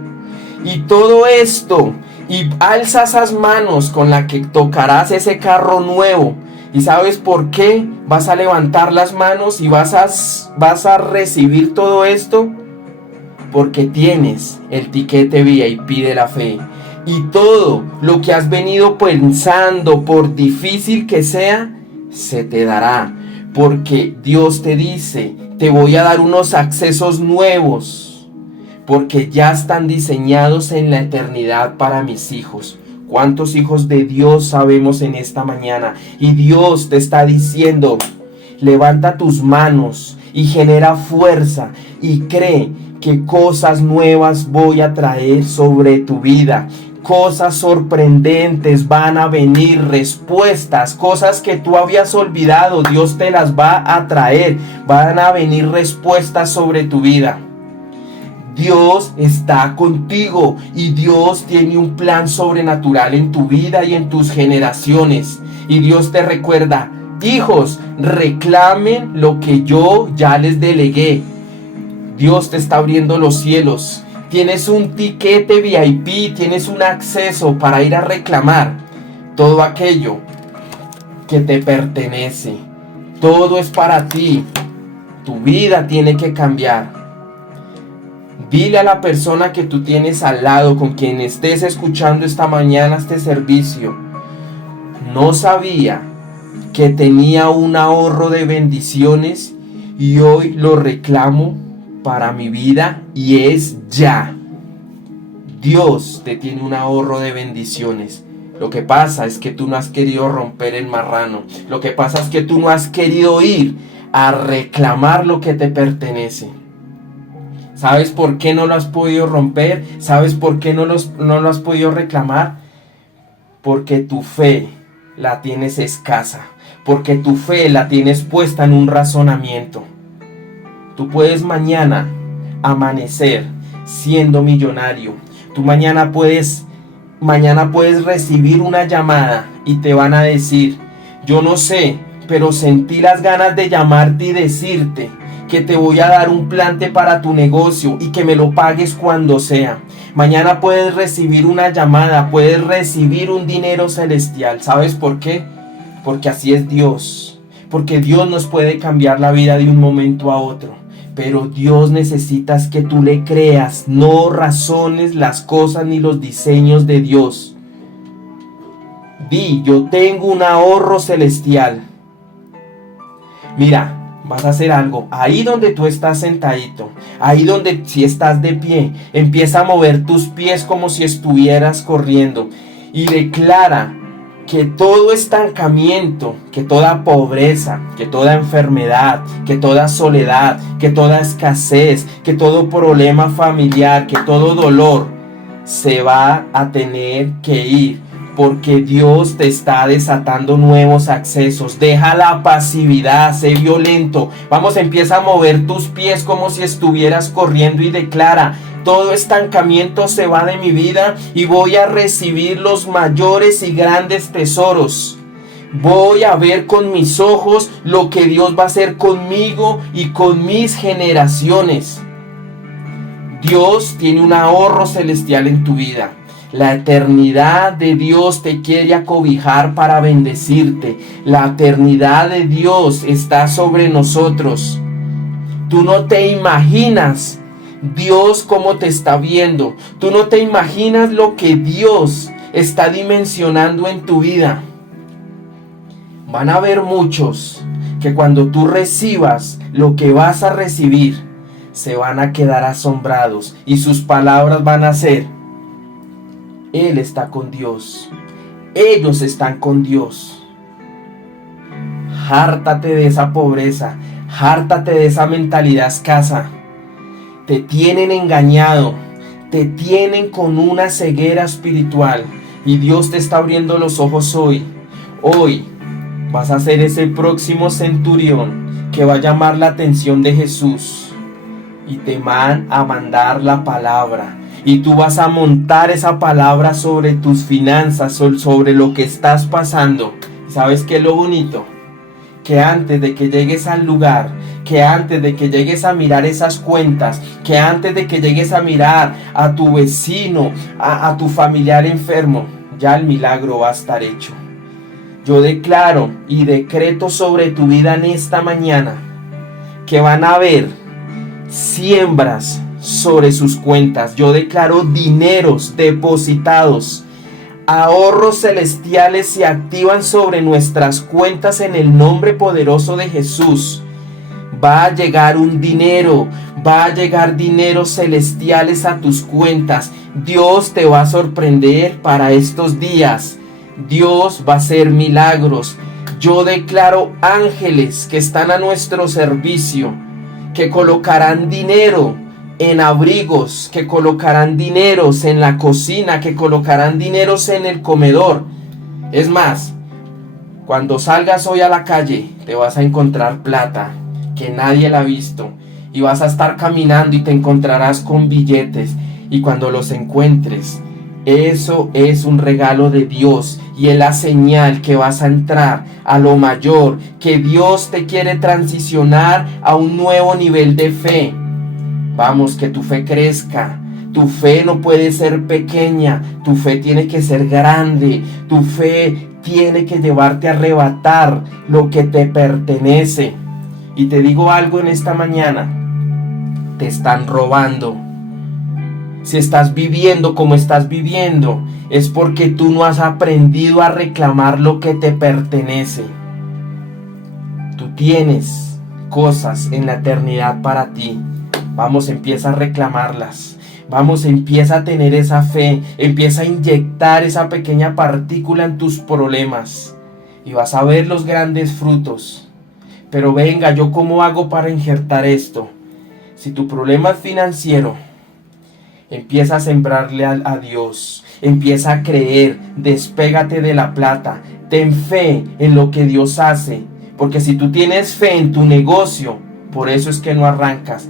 Y todo esto, y alza esas manos con la que tocarás ese carro nuevo. ¿Y sabes por qué vas a levantar las manos y vas a recibir todo esto? Porque tienes el tiquete VIP de la fe. Y todo lo que has venido pensando, por difícil que sea, se te dará. Porque Dios te dice, te voy a dar unos accesos nuevos. Porque ya están diseñados en la eternidad para mis hijos. ¿Cuántos hijos de Dios sabemos en esta mañana? Y Dios te está diciendo, levanta tus manos y genera fuerza y cree que cosas nuevas voy a traer sobre tu vida. Cosas sorprendentes van a venir, respuestas, cosas que tú habías olvidado, Dios te las va a traer. Van a venir respuestas sobre tu vida. Dios está contigo y Dios tiene un plan sobrenatural en tu vida y en tus generaciones. Y Dios te recuerda, hijos, reclamen lo que yo ya les delegué. Dios te está abriendo los cielos. Tienes un tiquete VIP, tienes un acceso para ir a reclamar todo aquello que te pertenece. Todo es para ti. Tu vida tiene que cambiar. Dile a la persona que tú tienes al lado, con quien estés escuchando esta mañana este servicio, no sabía que tenía un ahorro de bendiciones y hoy lo reclamo para mi vida y es ya. Dios te tiene un ahorro de bendiciones. Lo que pasa es que tú no has querido romper el marrano. Lo que pasa es que tú no has querido ir a reclamar lo que te pertenece. ¿Sabes por qué no lo has podido romper? ¿Sabes por qué no lo has podido reclamar? Porque tu fe la tienes escasa. Porque tu fe la tienes puesta en un razonamiento. Tú puedes mañana amanecer siendo millonario. Tú mañana puedes recibir una llamada y te van a decir, yo no sé, pero sentí las ganas de llamarte y decirte que te voy a dar un plante para tu negocio y que me lo pagues cuando sea. Mañana puedes recibir una llamada, puedes recibir un dinero celestial. ¿Sabes por qué? Porque así es Dios. Porque Dios nos puede cambiar la vida de un momento a otro. Pero Dios necesita que tú le creas, no razones las cosas ni los diseños de Dios. Di, yo tengo un ahorro celestial. Mira, vas a hacer algo, ahí donde tú estás sentadito, ahí donde si estás de pie, empieza a mover tus pies como si estuvieras corriendo y declara que todo estancamiento, que toda pobreza, que toda enfermedad, que toda soledad, que toda escasez, que todo problema familiar, que todo dolor se va a tener que ir. Porque Dios te está desatando nuevos accesos. Deja la pasividad, sé violento. Vamos, empieza a mover tus pies como si estuvieras corriendo y declara: todo estancamiento se va de mi vida y voy a recibir los mayores y grandes tesoros. Voy a ver con mis ojos lo que Dios va a hacer conmigo y con mis generaciones. Dios tiene un ahorro celestial en tu vida. La eternidad de Dios te quiere acobijar para bendecirte. La eternidad de Dios está sobre nosotros. Tú no te imaginas Dios cómo te está viendo. Tú no te imaginas lo que Dios está dimensionando en tu vida. Van a haber muchos que cuando tú recibas lo que vas a recibir, se van a quedar asombrados y sus palabras van a ser: Él está con Dios. Ellos están con Dios. Hártate de esa pobreza. Hártate de esa mentalidad escasa. Te tienen engañado. Te tienen con una ceguera espiritual. Y Dios te está abriendo los ojos hoy. Hoy vas a ser ese próximo centurión que va a llamar la atención de Jesús y te van a mandar la palabra. Y tú vas a montar esa palabra sobre tus finanzas, sobre lo que estás pasando. ¿Sabes qué es lo bonito? Que antes de que llegues al lugar, que antes de que llegues a mirar esas cuentas, que antes de que llegues a mirar a tu vecino, a tu familiar enfermo, ya el milagro va a estar hecho. Yo declaro y decreto sobre tu vida en esta mañana que van a haber siembras sobre sus cuentas. Yo declaro dineros depositados, ahorros celestiales se activan sobre nuestras cuentas en el nombre poderoso de Jesús. Va a llegar un dinero, va a llegar dineros celestiales a tus cuentas. Dios te va a sorprender para estos días. Dios va a hacer milagros. Yo declaro ángeles que están a nuestro servicio, que colocarán dinero en abrigos, que colocarán dineros en la cocina, que colocarán dineros en el comedor. Es más, cuando salgas hoy a la calle, te vas a encontrar plata que nadie la ha visto, y vas a estar caminando y te encontrarás con billetes, y cuando los encuentres, eso es un regalo de Dios y es la señal que vas a entrar a lo mayor, que Dios te quiere transicionar a un nuevo nivel de fe. Vamos, que tu fe crezca. Tu fe no puede ser pequeña, tu fe tiene que ser grande, tu fe tiene que llevarte a arrebatar lo que te pertenece. Y te digo algo en esta mañana, te están robando. Si estás viviendo como estás viviendo, es porque tú no has aprendido a reclamar lo que te pertenece. Tú tienes cosas en la eternidad para ti. Vamos, empieza a reclamarlas. Vamos, empieza a tener esa fe. Empieza a inyectar esa pequeña partícula en tus problemas. Y vas a ver los grandes frutos. Pero venga, ¿yo cómo hago para injertar esto? Si tu problema es financiero, empieza a sembrarle a Dios. Empieza a creer. Despégate de la plata. Ten fe en lo que Dios hace. Porque si tú tienes fe en tu negocio, por eso es que no arrancas.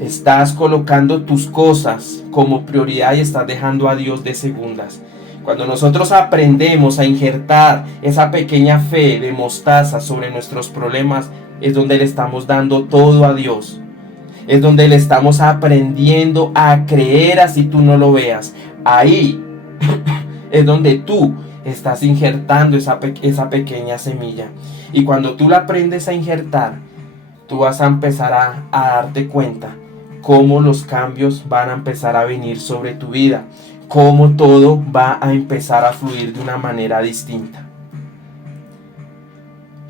Estás colocando tus cosas como prioridad y estás dejando a Dios de segundas. Cuando nosotros aprendemos a injertar esa pequeña fe de mostaza sobre nuestros problemas, es donde le estamos dando todo a Dios. Es donde le estamos aprendiendo a creer así tú no lo veas. Ahí es donde tú estás injertando esa pequeña semilla. Y cuando tú la aprendes a injertar, tú vas a empezar a darte cuenta cómo los cambios van a empezar a venir sobre tu vida, cómo todo va a empezar a fluir de una manera distinta.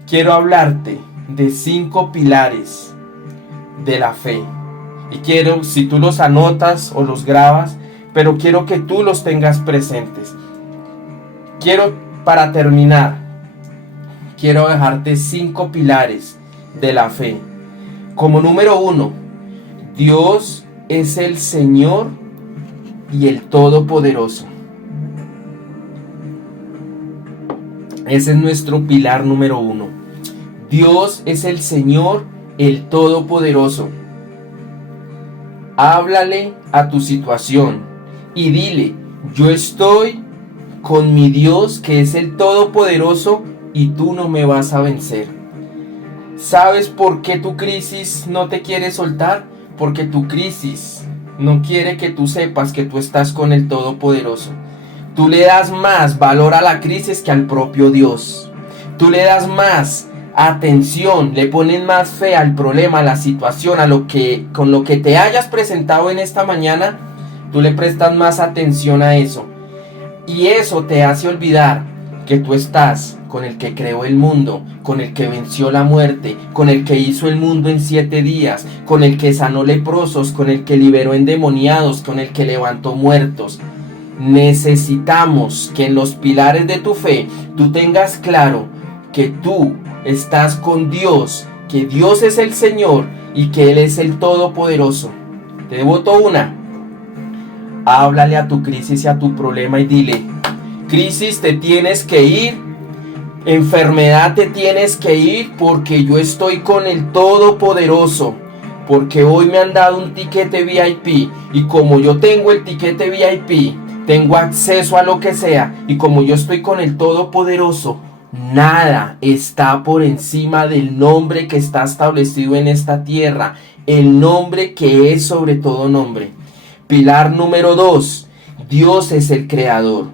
Quiero hablarte de 5 pilares de la fe. Y quiero, si tú los anotas o los grabas, pero quiero que tú los tengas presentes. Para terminar, quiero dejarte 5 pilares de la fe. Como número 1, Dios es el Señor y el Todopoderoso. Ese es nuestro pilar número 1. Dios es el Señor, el Todopoderoso. Háblale a tu situación y dile: yo estoy con mi Dios que es el Todopoderoso y tú no me vas a vencer. ¿Sabes por qué tu crisis no te quiere soltar? Porque tu crisis no quiere que tú sepas que tú estás con el Todopoderoso. Tú le das más valor a la crisis que al propio Dios. Tú le das más atención, le pones más fe al problema, a la situación, con lo que te hayas presentado en esta mañana. Tú le prestas más atención a eso. Y eso te hace olvidar que tú estás con el que creó el mundo, con el que venció la muerte, con el que hizo el mundo en 7 días, con el que sanó leprosos, con el que liberó endemoniados, con el que levantó muertos. Necesitamos que en los pilares de tu fe tú tengas claro que tú estás con Dios, que Dios es el Señor y que Él es el Todopoderoso. Te devoto una. Háblale a tu crisis y a tu problema y dile: crisis, te tienes que ir Enfermedad, te tienes que ir porque yo estoy con el Todopoderoso. Porque hoy me han dado un tiquete VIP. Y como yo tengo el tiquete VIP, tengo acceso a lo que sea. Y como yo estoy con el Todopoderoso, nada está por encima del nombre que está establecido en esta tierra. El nombre que es sobre todo nombre. Pilar número 2. Dios es el creador.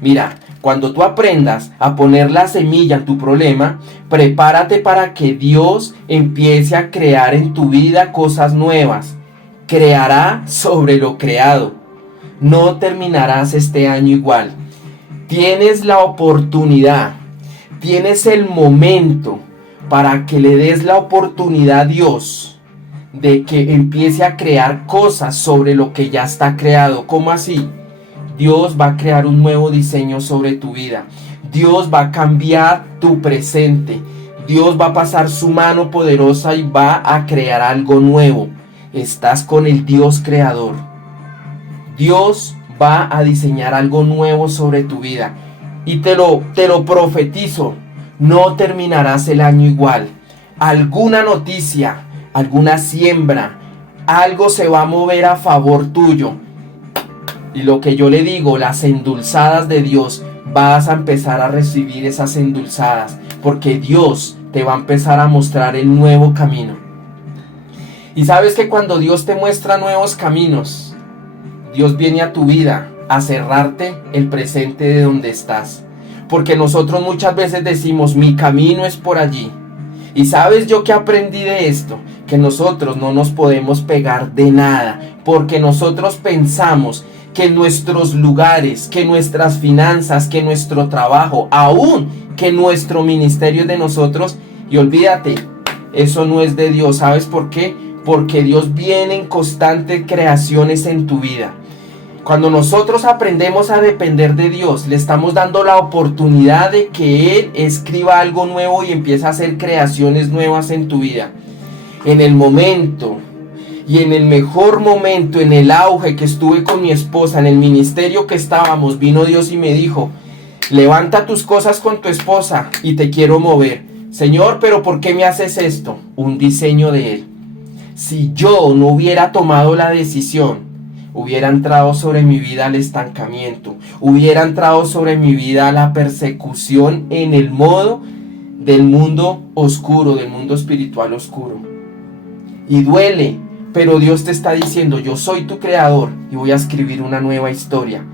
Mira, cuando tú aprendas a poner la semilla en tu problema, prepárate para que Dios empiece a crear en tu vida cosas nuevas. Creará sobre lo creado. No terminarás este año igual. Tienes la oportunidad, tienes el momento para que le des la oportunidad a Dios de que empiece a crear cosas sobre lo que ya está creado. ¿Cómo así? Dios va a crear un nuevo diseño sobre tu vida. Dios va a cambiar tu presente. Dios va a pasar su mano poderosa y va a crear algo nuevo. Estás con el Dios creador. Dios va a diseñar algo nuevo sobre tu vida. Y te lo profetizo. No terminarás el año igual. Alguna noticia, alguna siembra, algo se va a mover a favor tuyo. Y lo que yo le digo, las endulzadas de Dios, vas a empezar a recibir esas endulzadas, porque Dios te va a empezar a mostrar el nuevo camino. Y sabes que cuando Dios te muestra nuevos caminos, Dios viene a tu vida a cerrarte el presente de donde estás. Porque nosotros muchas veces decimos, mi camino es por allí. Y sabes yo que aprendí de esto, que nosotros no nos podemos pegar de nada, porque nosotros pensamos que nuestros lugares, que nuestras finanzas, que nuestro trabajo, aún que nuestro ministerio es de nosotros. Y olvídate, eso no es de Dios. ¿Sabes por qué? Porque Dios viene en constantes creaciones en tu vida. Cuando nosotros aprendemos a depender de Dios, le estamos dando la oportunidad de que Él escriba algo nuevo y empiece a hacer creaciones nuevas en tu vida. En el momento y en el mejor momento, en el auge que estuve con mi esposa, en el ministerio que estábamos, vino Dios y me dijo, levanta tus cosas con tu esposa y te quiero mover. Señor, pero ¿por qué me haces esto? Un diseño de Él. Si yo no hubiera tomado la decisión, hubiera entrado sobre mi vida el estancamiento, hubiera entrado sobre mi vida la persecución en el modo del mundo oscuro, del mundo espiritual oscuro. Y duele, pero Dios te está diciendo, yo soy tu creador y voy a escribir una nueva historia.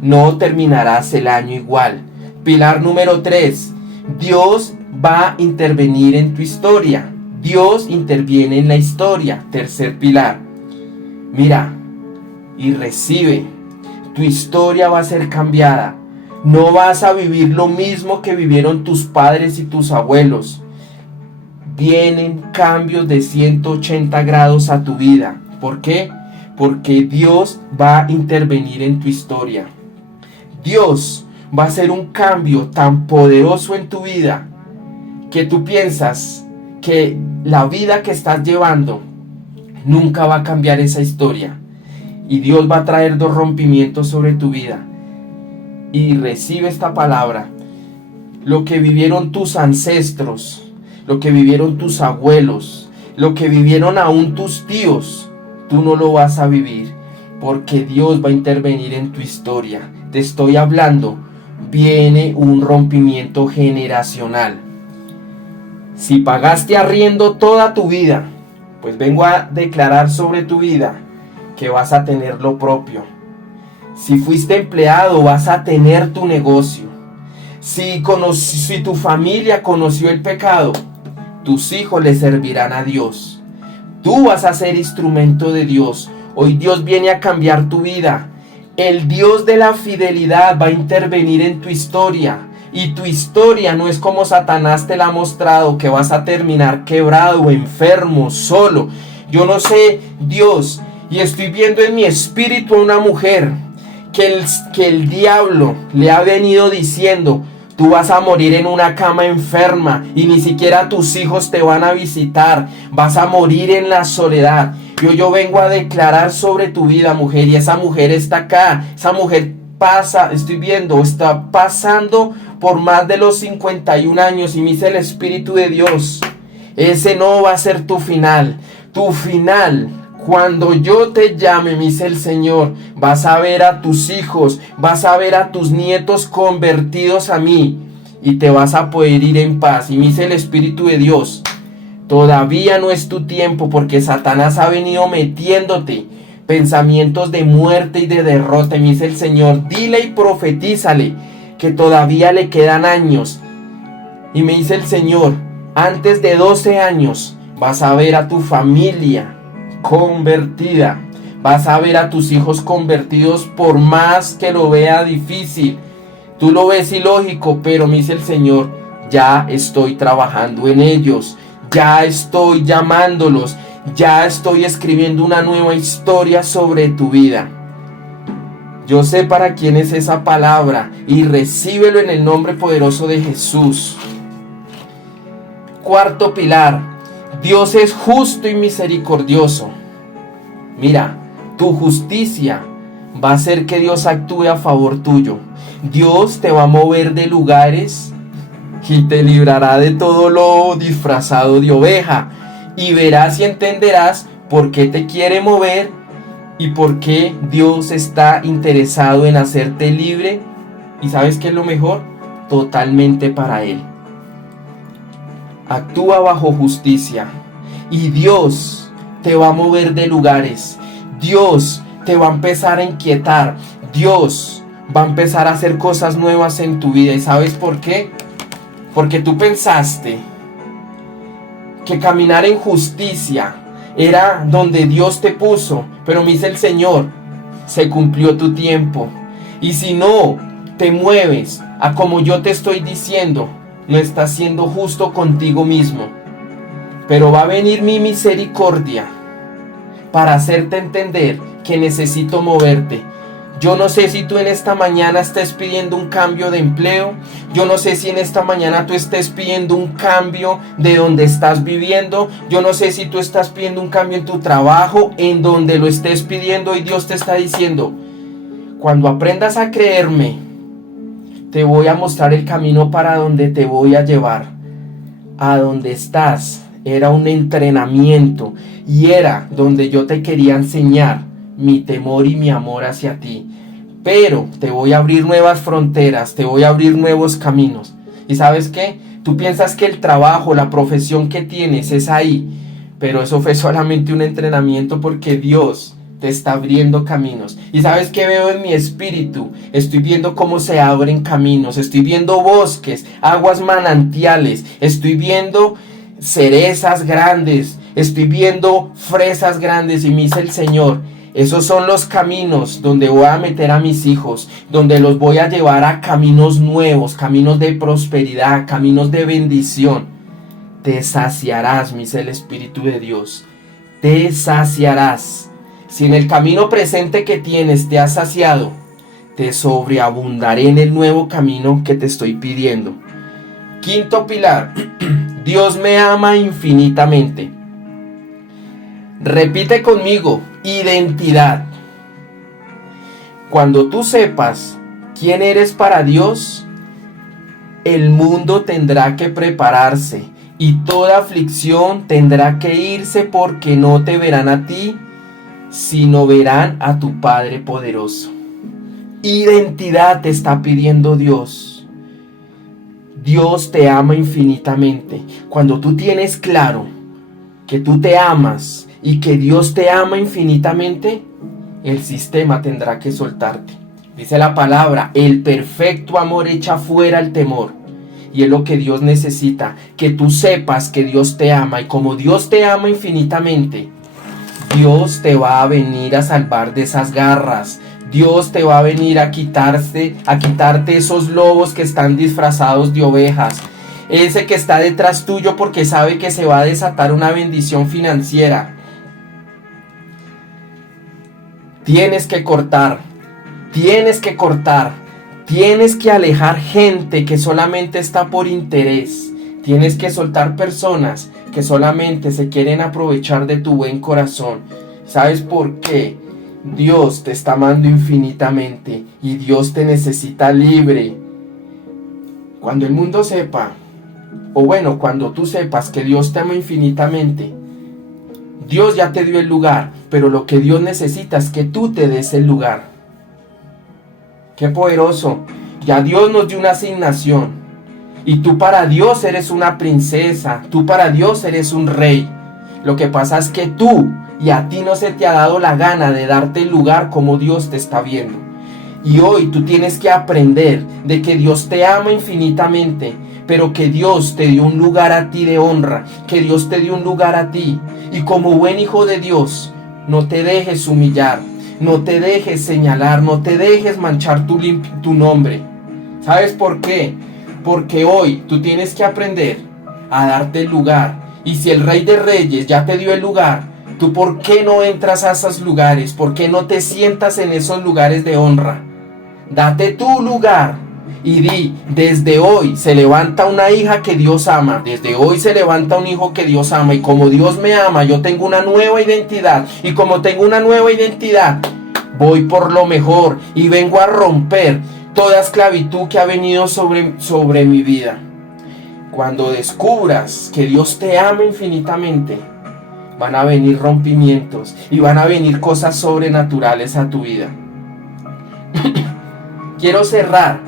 No terminarás el año igual. Pilar número 3. Dios va a intervenir en tu historia. Dios interviene en la historia. Tercer pilar. Mira y recibe. Tu historia va a ser cambiada. No vas a vivir lo mismo que vivieron tus padres y tus abuelos. Vienen cambios de 180 grados a tu vida. ¿Por qué? Porque Dios va a intervenir en tu historia. Dios va a hacer un cambio tan poderoso en tu vida que tú piensas que la vida que estás llevando nunca va a cambiar esa historia. Y Dios va a traer 2 rompimientos sobre tu vida. Y recibe esta palabra. Lo que vivieron tus ancestros, lo que vivieron tus abuelos, lo que vivieron aún tus tíos, tú no lo vas a vivir, porque Dios va a intervenir en tu historia. Te estoy hablando, viene un rompimiento generacional. Si pagaste arriendo toda tu vida, pues vengo a declarar sobre tu vida que vas a tener lo propio. Si fuiste empleado, vas a tener tu negocio. Si tu familia conoció el pecado, tus hijos le servirán a Dios. Tú vas a ser instrumento de Dios. Hoy Dios viene a cambiar tu vida. El Dios de la fidelidad va a intervenir en tu historia. Y tu historia no es como Satanás te la ha mostrado, que vas a terminar quebrado, enfermo, solo. Yo no sé, Dios, y estoy viendo en mi espíritu a una mujer que el diablo le ha venido diciendo, tú vas a morir en una cama enferma y ni siquiera tus hijos te van a visitar. Vas a morir en la soledad. Yo vengo a declarar sobre tu vida, mujer, y esa mujer está acá. Esa mujer está pasando por más de los 51 años, y me dice el Espíritu de Dios, ese no va a ser tu final. Tu final, cuando yo te llame, me dice el Señor, vas a ver a tus hijos, vas a ver a tus nietos convertidos a mí, y te vas a poder ir en paz. Y me dice el Espíritu de Dios, todavía no es tu tiempo, porque Satanás ha venido metiéndote pensamientos de muerte y de derrota. Y me dice el Señor, dile y profetízale que todavía le quedan años. Y me dice el Señor, antes de 12 años vas a ver a tu familia convertida, vas a ver a tus hijos convertidos, por más que lo vea difícil. Tú lo ves ilógico, pero me dice el Señor, ya estoy trabajando en ellos, ya estoy llamándolos, ya estoy escribiendo una nueva historia sobre tu vida. Yo sé para quién es esa palabra, y recíbelo en el nombre poderoso de Jesús. Cuarto pilar, Dios es justo y misericordioso. Mira, tu justicia va a hacer que Dios actúe a favor tuyo. Dios te va a mover de lugares y te librará de todo lo disfrazado de oveja. Y verás y entenderás por qué te quiere mover y por qué Dios está interesado en hacerte libre. ¿Y sabes qué es lo mejor? Totalmente para Él. Actúa bajo justicia y Dios te va a mover de lugares. Dios te va a empezar a inquietar. Dios va a empezar a hacer cosas nuevas en tu vida. ¿Y sabes por qué? Porque tú pensaste que caminar en justicia era donde Dios te puso, pero me dice el Señor, se cumplió tu tiempo. Y si no te mueves a como yo te estoy diciendo, no estás siendo justo contigo mismo. Pero va a venir mi misericordia para hacerte entender que necesito moverte. Yo no sé si tú en esta mañana estés pidiendo un cambio de empleo. Yo no sé si en esta mañana tú estés pidiendo un cambio de donde estás viviendo. Yo no sé si tú estás pidiendo un cambio en tu trabajo, en donde lo estés pidiendo, y Dios te está diciendo, cuando aprendas a creerme, te voy a mostrar el camino para donde te voy a llevar. A donde estás era un entrenamiento, y era donde yo te quería enseñar mi temor y mi amor hacia ti. Pero te voy a abrir nuevas fronteras, te voy a abrir nuevos caminos. ¿Y sabes qué? Tú piensas que el trabajo, la profesión que tienes es ahí, pero eso fue solamente un entrenamiento, porque Dios te está abriendo caminos. ¿Y sabes qué veo en mi espíritu? Estoy viendo cómo se abren caminos, estoy viendo bosques, aguas manantiales, estoy viendo cerezas grandes, estoy viendo fresas grandes, y me dice el Señor, esos son los caminos donde voy a meter a mis hijos, donde los voy a llevar a caminos nuevos, caminos de prosperidad, caminos de bendición. Te saciarás, me dice el Espíritu de Dios, te saciarás. Si en el camino presente que tienes te has saciado, te sobreabundaré en el nuevo camino que te estoy pidiendo. Quinto pilar, Dios me ama infinitamente. Repite conmigo, identidad. Cuando tú sepas quién eres para Dios, el mundo tendrá que prepararse y toda aflicción tendrá que irse, porque no te verán a ti, sino verán a tu Padre poderoso. Identidad te está pidiendo Dios. Dios te ama infinitamente. Cuando tú tienes claro que tú te amas y que Dios te ama infinitamente, el sistema tendrá que soltarte. Dice la palabra, el perfecto amor echa fuera el temor. Y es lo que Dios necesita, que tú sepas que Dios te ama, y como Dios te ama infinitamente, Dios te va a venir a salvar de esas garras. Dios te va a venir a quitarte esos lobos que están disfrazados de ovejas. Ese que está detrás tuyo porque sabe que se va a desatar una bendición financiera. Tienes que cortar, tienes que alejar gente que solamente está por interés. Tienes que soltar personas que solamente se quieren aprovechar de tu buen corazón. ¿Sabes por qué? Dios te está amando infinitamente y Dios te necesita libre. Cuando el mundo sepa, o bueno, cuando tú sepas que Dios te ama infinitamente, Dios ya te dio el lugar, pero lo que Dios necesita es que tú te des el lugar. ¡Qué poderoso! Ya Dios nos dio una asignación. Y tú para Dios eres una princesa, tú para Dios eres un rey. Lo que pasa es que tú y a ti no se te ha dado la gana de darte el lugar como Dios te está viendo. Y hoy tú tienes que aprender de que Dios te ama infinitamente, pero que Dios te dio un lugar a ti de honra, que Dios te dio un lugar a ti. Y como buen hijo de Dios, no te dejes humillar, no te dejes señalar, no te dejes manchar tu nombre. ¿Sabes por qué? Porque hoy tú tienes que aprender a darte el lugar. Y si el Rey de Reyes ya te dio el lugar, ¿tú por qué no entras a esos lugares? ¿Por qué no te sientas en esos lugares de honra? Date tu lugar y di, desde hoy se levanta una hija que Dios ama, desde hoy se levanta un hijo que Dios ama, y como Dios me ama, yo tengo una nueva identidad, y como tengo una nueva identidad, voy por lo mejor y vengo a romper toda esclavitud que ha venido sobre mi vida. Cuando descubras que Dios te ama infinitamente, van a venir rompimientos y van a venir cosas sobrenaturales a tu vida. Quiero cerrar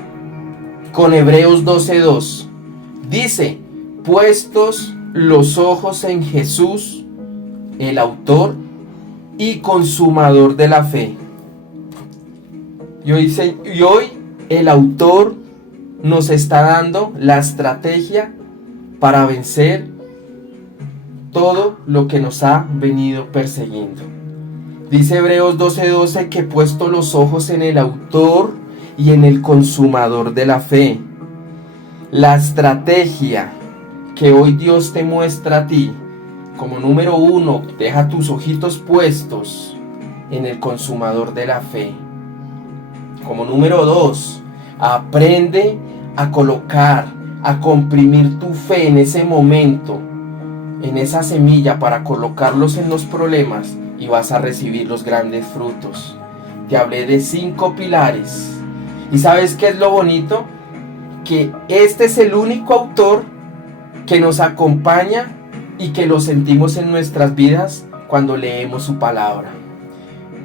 con Hebreos 12:2. Dice, puestos los ojos en Jesús, el autor y consumador de la fe. Y hoy el autor nos está dando la estrategia para vencer todo lo que nos ha venido persiguiendo. Dice Hebreos 12:12 que puesto los ojos en el autor y en el consumador de la fe. La estrategia que hoy Dios te muestra a ti, como número 1, deja tus ojitos puestos en el consumador de la fe. Como número 2, aprende a colocar, a comprimir tu fe en ese momento, en esa semilla, para colocarlos en los problemas, y vas a recibir los grandes frutos. Te hablé de 5 pilares. ¿Y sabes qué es lo bonito? Que este es el único autor que nos acompaña y que lo sentimos en nuestras vidas cuando leemos su palabra.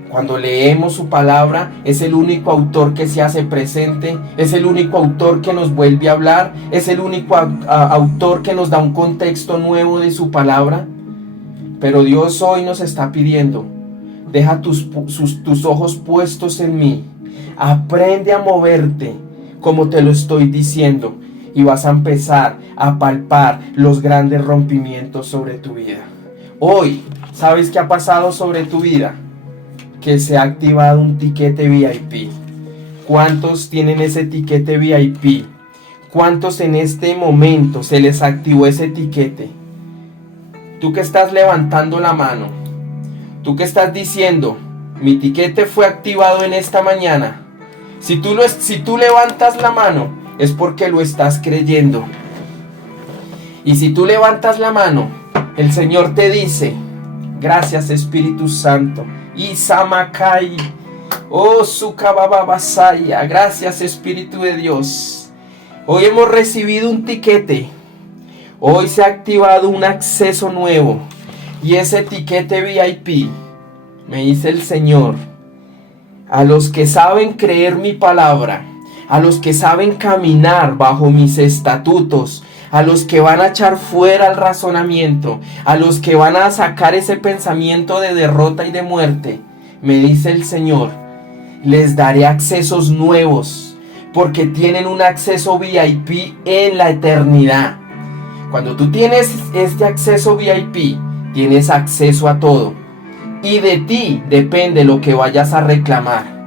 Cuando leemos su palabra, es el único autor que se hace presente, es el único autor que nos vuelve a hablar, es el único autor que nos da un contexto nuevo de su palabra. Pero Dios hoy nos está pidiendo, deja tus ojos puestos en mí, aprende a moverte como te lo estoy diciendo, y vas a empezar a palpar los grandes rompimientos sobre tu vida. Hoy, ¿sabes qué ha pasado sobre tu vida? Que se ha activado un tiquete VIP. ¿Cuántos tienen ese tiquete VIP? ¿Cuántos en este momento se les activó ese tiquete? Tú que estás levantando la mano, tú que estás diciendo, mi tiquete fue activado en esta mañana. Si tú levantas la mano, es porque lo estás creyendo. Y si tú levantas la mano, el Señor te dice, gracias Espíritu Santo. Isamakai, oh Sukabababasaya, gracias Espíritu de Dios. Hoy hemos recibido un tiquete. Hoy se ha activado un acceso nuevo. Y ese tiquete VIP, me dice el Señor, a los que saben creer mi palabra, a los que saben caminar bajo mis estatutos, a los que van a echar fuera el razonamiento, a los que van a sacar ese pensamiento de derrota y de muerte, me dice el Señor, les daré accesos nuevos, porque tienen un acceso VIP en la eternidad. Cuando tú tienes este acceso VIP, tienes acceso a todo, y de ti depende lo que vayas a reclamar.